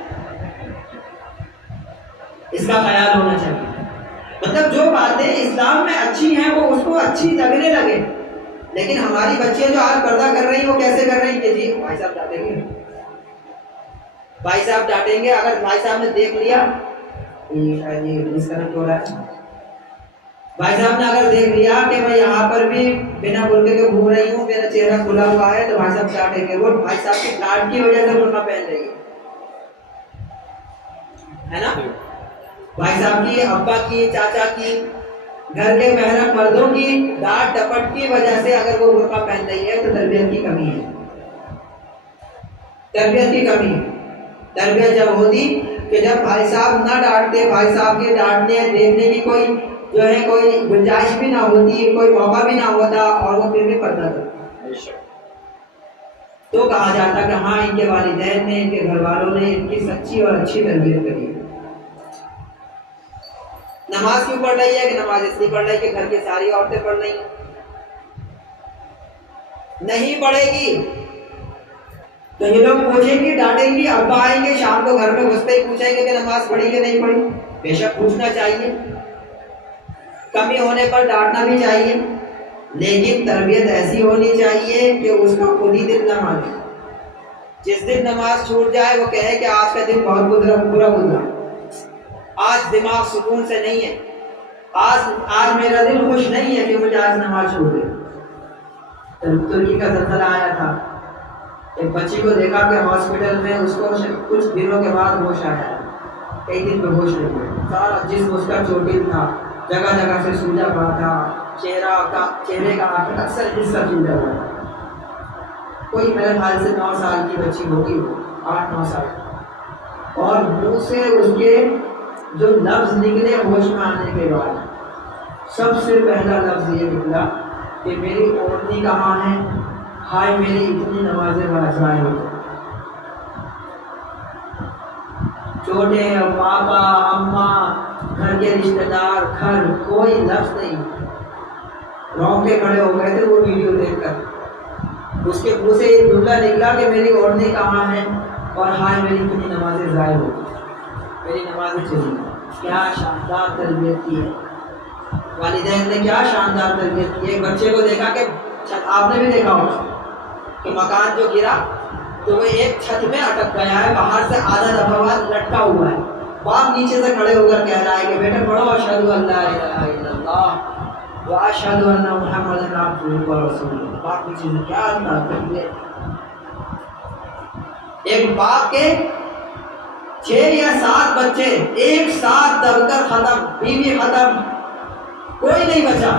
اس کا خیال ہونا چاہیے۔ مطلب جو باتیں اسلام میں اچھی ہیں وہ اس کو اچھی لگنے لگے، لیکن ہماری بچیاں جو آج پردہ کر رہی ہیں وہ کیسے کر رہی ہیں کہ جی بھائی صاحب ڈانٹیں گے، بھائی صاحب ڈانٹیں گے، اگر بھائی صاحب نے دیکھ لیا ڈسکنیکٹ ہو رہا ہے، بھائی صاحب نے اگر دیکھ لیا کہ میں یہاں پر بھی بنا برقعے کے گھوم رہی ہوں، میرا چہرہ کھلا ہوا ہے، تو بھائی صاحب ڈانٹیں گے، وہ بھائی صاحب کی ڈانٹ کی وجہ سے برقع پہن رہی ہے نا، بھائی صاحب کی، ابا کی، چاچا کی، گھر کے محرم مردوں کی ڈانٹ ڈپٹ کی وجہ سے اگر وہ برقع پہن رہی ہے تو تربیت کی کمی ہے، تربیت کی کمی ہے۔ تربیت جب ہوتی کہ جب بھائی صاحب نہ ڈانٹتے، بھائی صاحب کے ڈانٹنے دیکھنے کی کوئی جو ہے کوئی گنجائش بھی نہ ہوتی، کوئی موقع بھی نہ ہوتا، اور وہ پھر بھی پردہ کرتے، تو کہا جاتا کہ ہاں ان کے والدین نے، ان کے گھر والوں نے ان کی سچی اور اچھی تربیت کری ہے۔ نماز کیوں پڑھ رہی ہے؟ کہ نماز اس لیے پڑھ رہی ہے کہ گھر کی ساری عورتیں پڑھ رہی ہیں، نہیں پڑھے گی تو یہ لوگ پوچھیں گی، ڈانٹیں گی، ابا آئیں گے شام کو گھر میں گھستے ہی پوچھیں گے کہ نماز پڑھی کہ نہیں پڑھی، بے شک پوچھنا چاہیے، کمی ہونے پر ڈانٹنا بھی چاہیے، لیکن تربیت ایسی ہونی چاہیے کہ اس کا خود ہی دل نہ مانے، جس دن نماز چھوٹ جائے وہ کہے کہ آج کا دن بہت برا گزرا، آج دماغ سکون سے نہیں ہے، آج میرا دل خوش نہیں ہے کہ مجھے آج نماز چھوڑ دے۔ ترکی کا زلزلہ آیا تھا، ایک بچی کو دیکھا کہ ہاسپٹل میں اس کو کچھ دنوں کے بعد ہوش آیا، کئی دن پہ ہوش نہیں ہوا، سارا جسم اس کا چوٹل تھا، جگہ جگہ سے سوجا پڑا تھا، چہرے کا اکثر حصہ سوجا ہوا تھا، کوئی میرے خیال سے 9 سال کی بچی ہوگی، 8-9 سال، اور منہ سے اس کے جو لفظ نکلے ہوش میں آنے کے بعد، سب سے پہلا لفظ یہ نکلا کہ میری اوڑھنی کہاں ہے، ہائے میری اتنی نمازیں ضائع ہو گئی۔ چھوٹے پاپا، اماں، گھر کے رشتہ دار، گھر، کوئی لفظ نہیں، رونگٹے کھڑے ہو گئے تھے وہ ویڈیو دیکھ کر، اس کے منہ سے یہ جملہ نکلا کہ میری اوڑھنی کہاں ہے اور ہائے میری اتنی نمازیں ضائع ہو گئی، میری نمازیں چلی۔ کیا شاندار تربیت کی ہے والدین نے، کیا شاندار تربیت کی ہے۔ بچے کو دیکھا کہ آپ نے بھی دیکھا ہوگا کہ مکان جو گرا تو وہ ایک چھت میں اٹک گیا ہے، باہر سے آدھا دفعہ لٹکا ہوا ہے، باپ نیچے سے کھڑے ہو کر کہہ رہا ہے کہ بیٹے پڑھو اشہد ان لا الہ الا اللہ واشہد ان محمد عبدہ ورسولہ۔ باپ نیچے سے کیا تربیت، ایک باپ کے 6 یا 7 بچے ایک ساتھ دب کر ختم، بیوی ختم، کوئی نہیں بچا،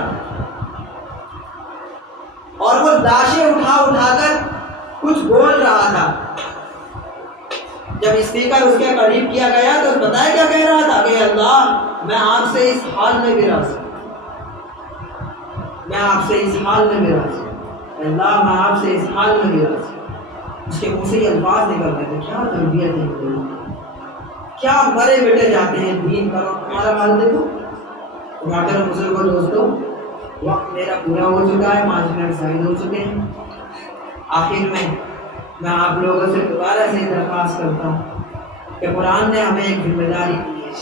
اور وہ لاشیں اٹھا کر کچھ بول رہا تھا، جب اسپیکر اس کے قریب کیا گیا تو بتایا کیا کہہ رہا تھا کہ اللہ میں آپ سے اس حال میں بھی راضی ہوں، میں آپ سے اس حال میں بھی راضی ہوں، اللہ میں آپ سے اس حال میں بھی راضی ہوں۔ اس کے منہ سے یہ الفاظ نکل رہے تھے، کیا تربیت ہے، کیا مرے بیٹے جاتے ہیں دین کرو، ہمارا حال دیکھو۔ محترم بزرگوں دوستوں، وقت میرا پورا ہو چکا ہے، 5 منٹ زائد ہو چکے ہیں۔ آخر میں آپ لوگوں سے دوبارہ سے درخواست کرتا ہوں کہ قرآن نے ہمیں ایک ذمہ داری دی ہے،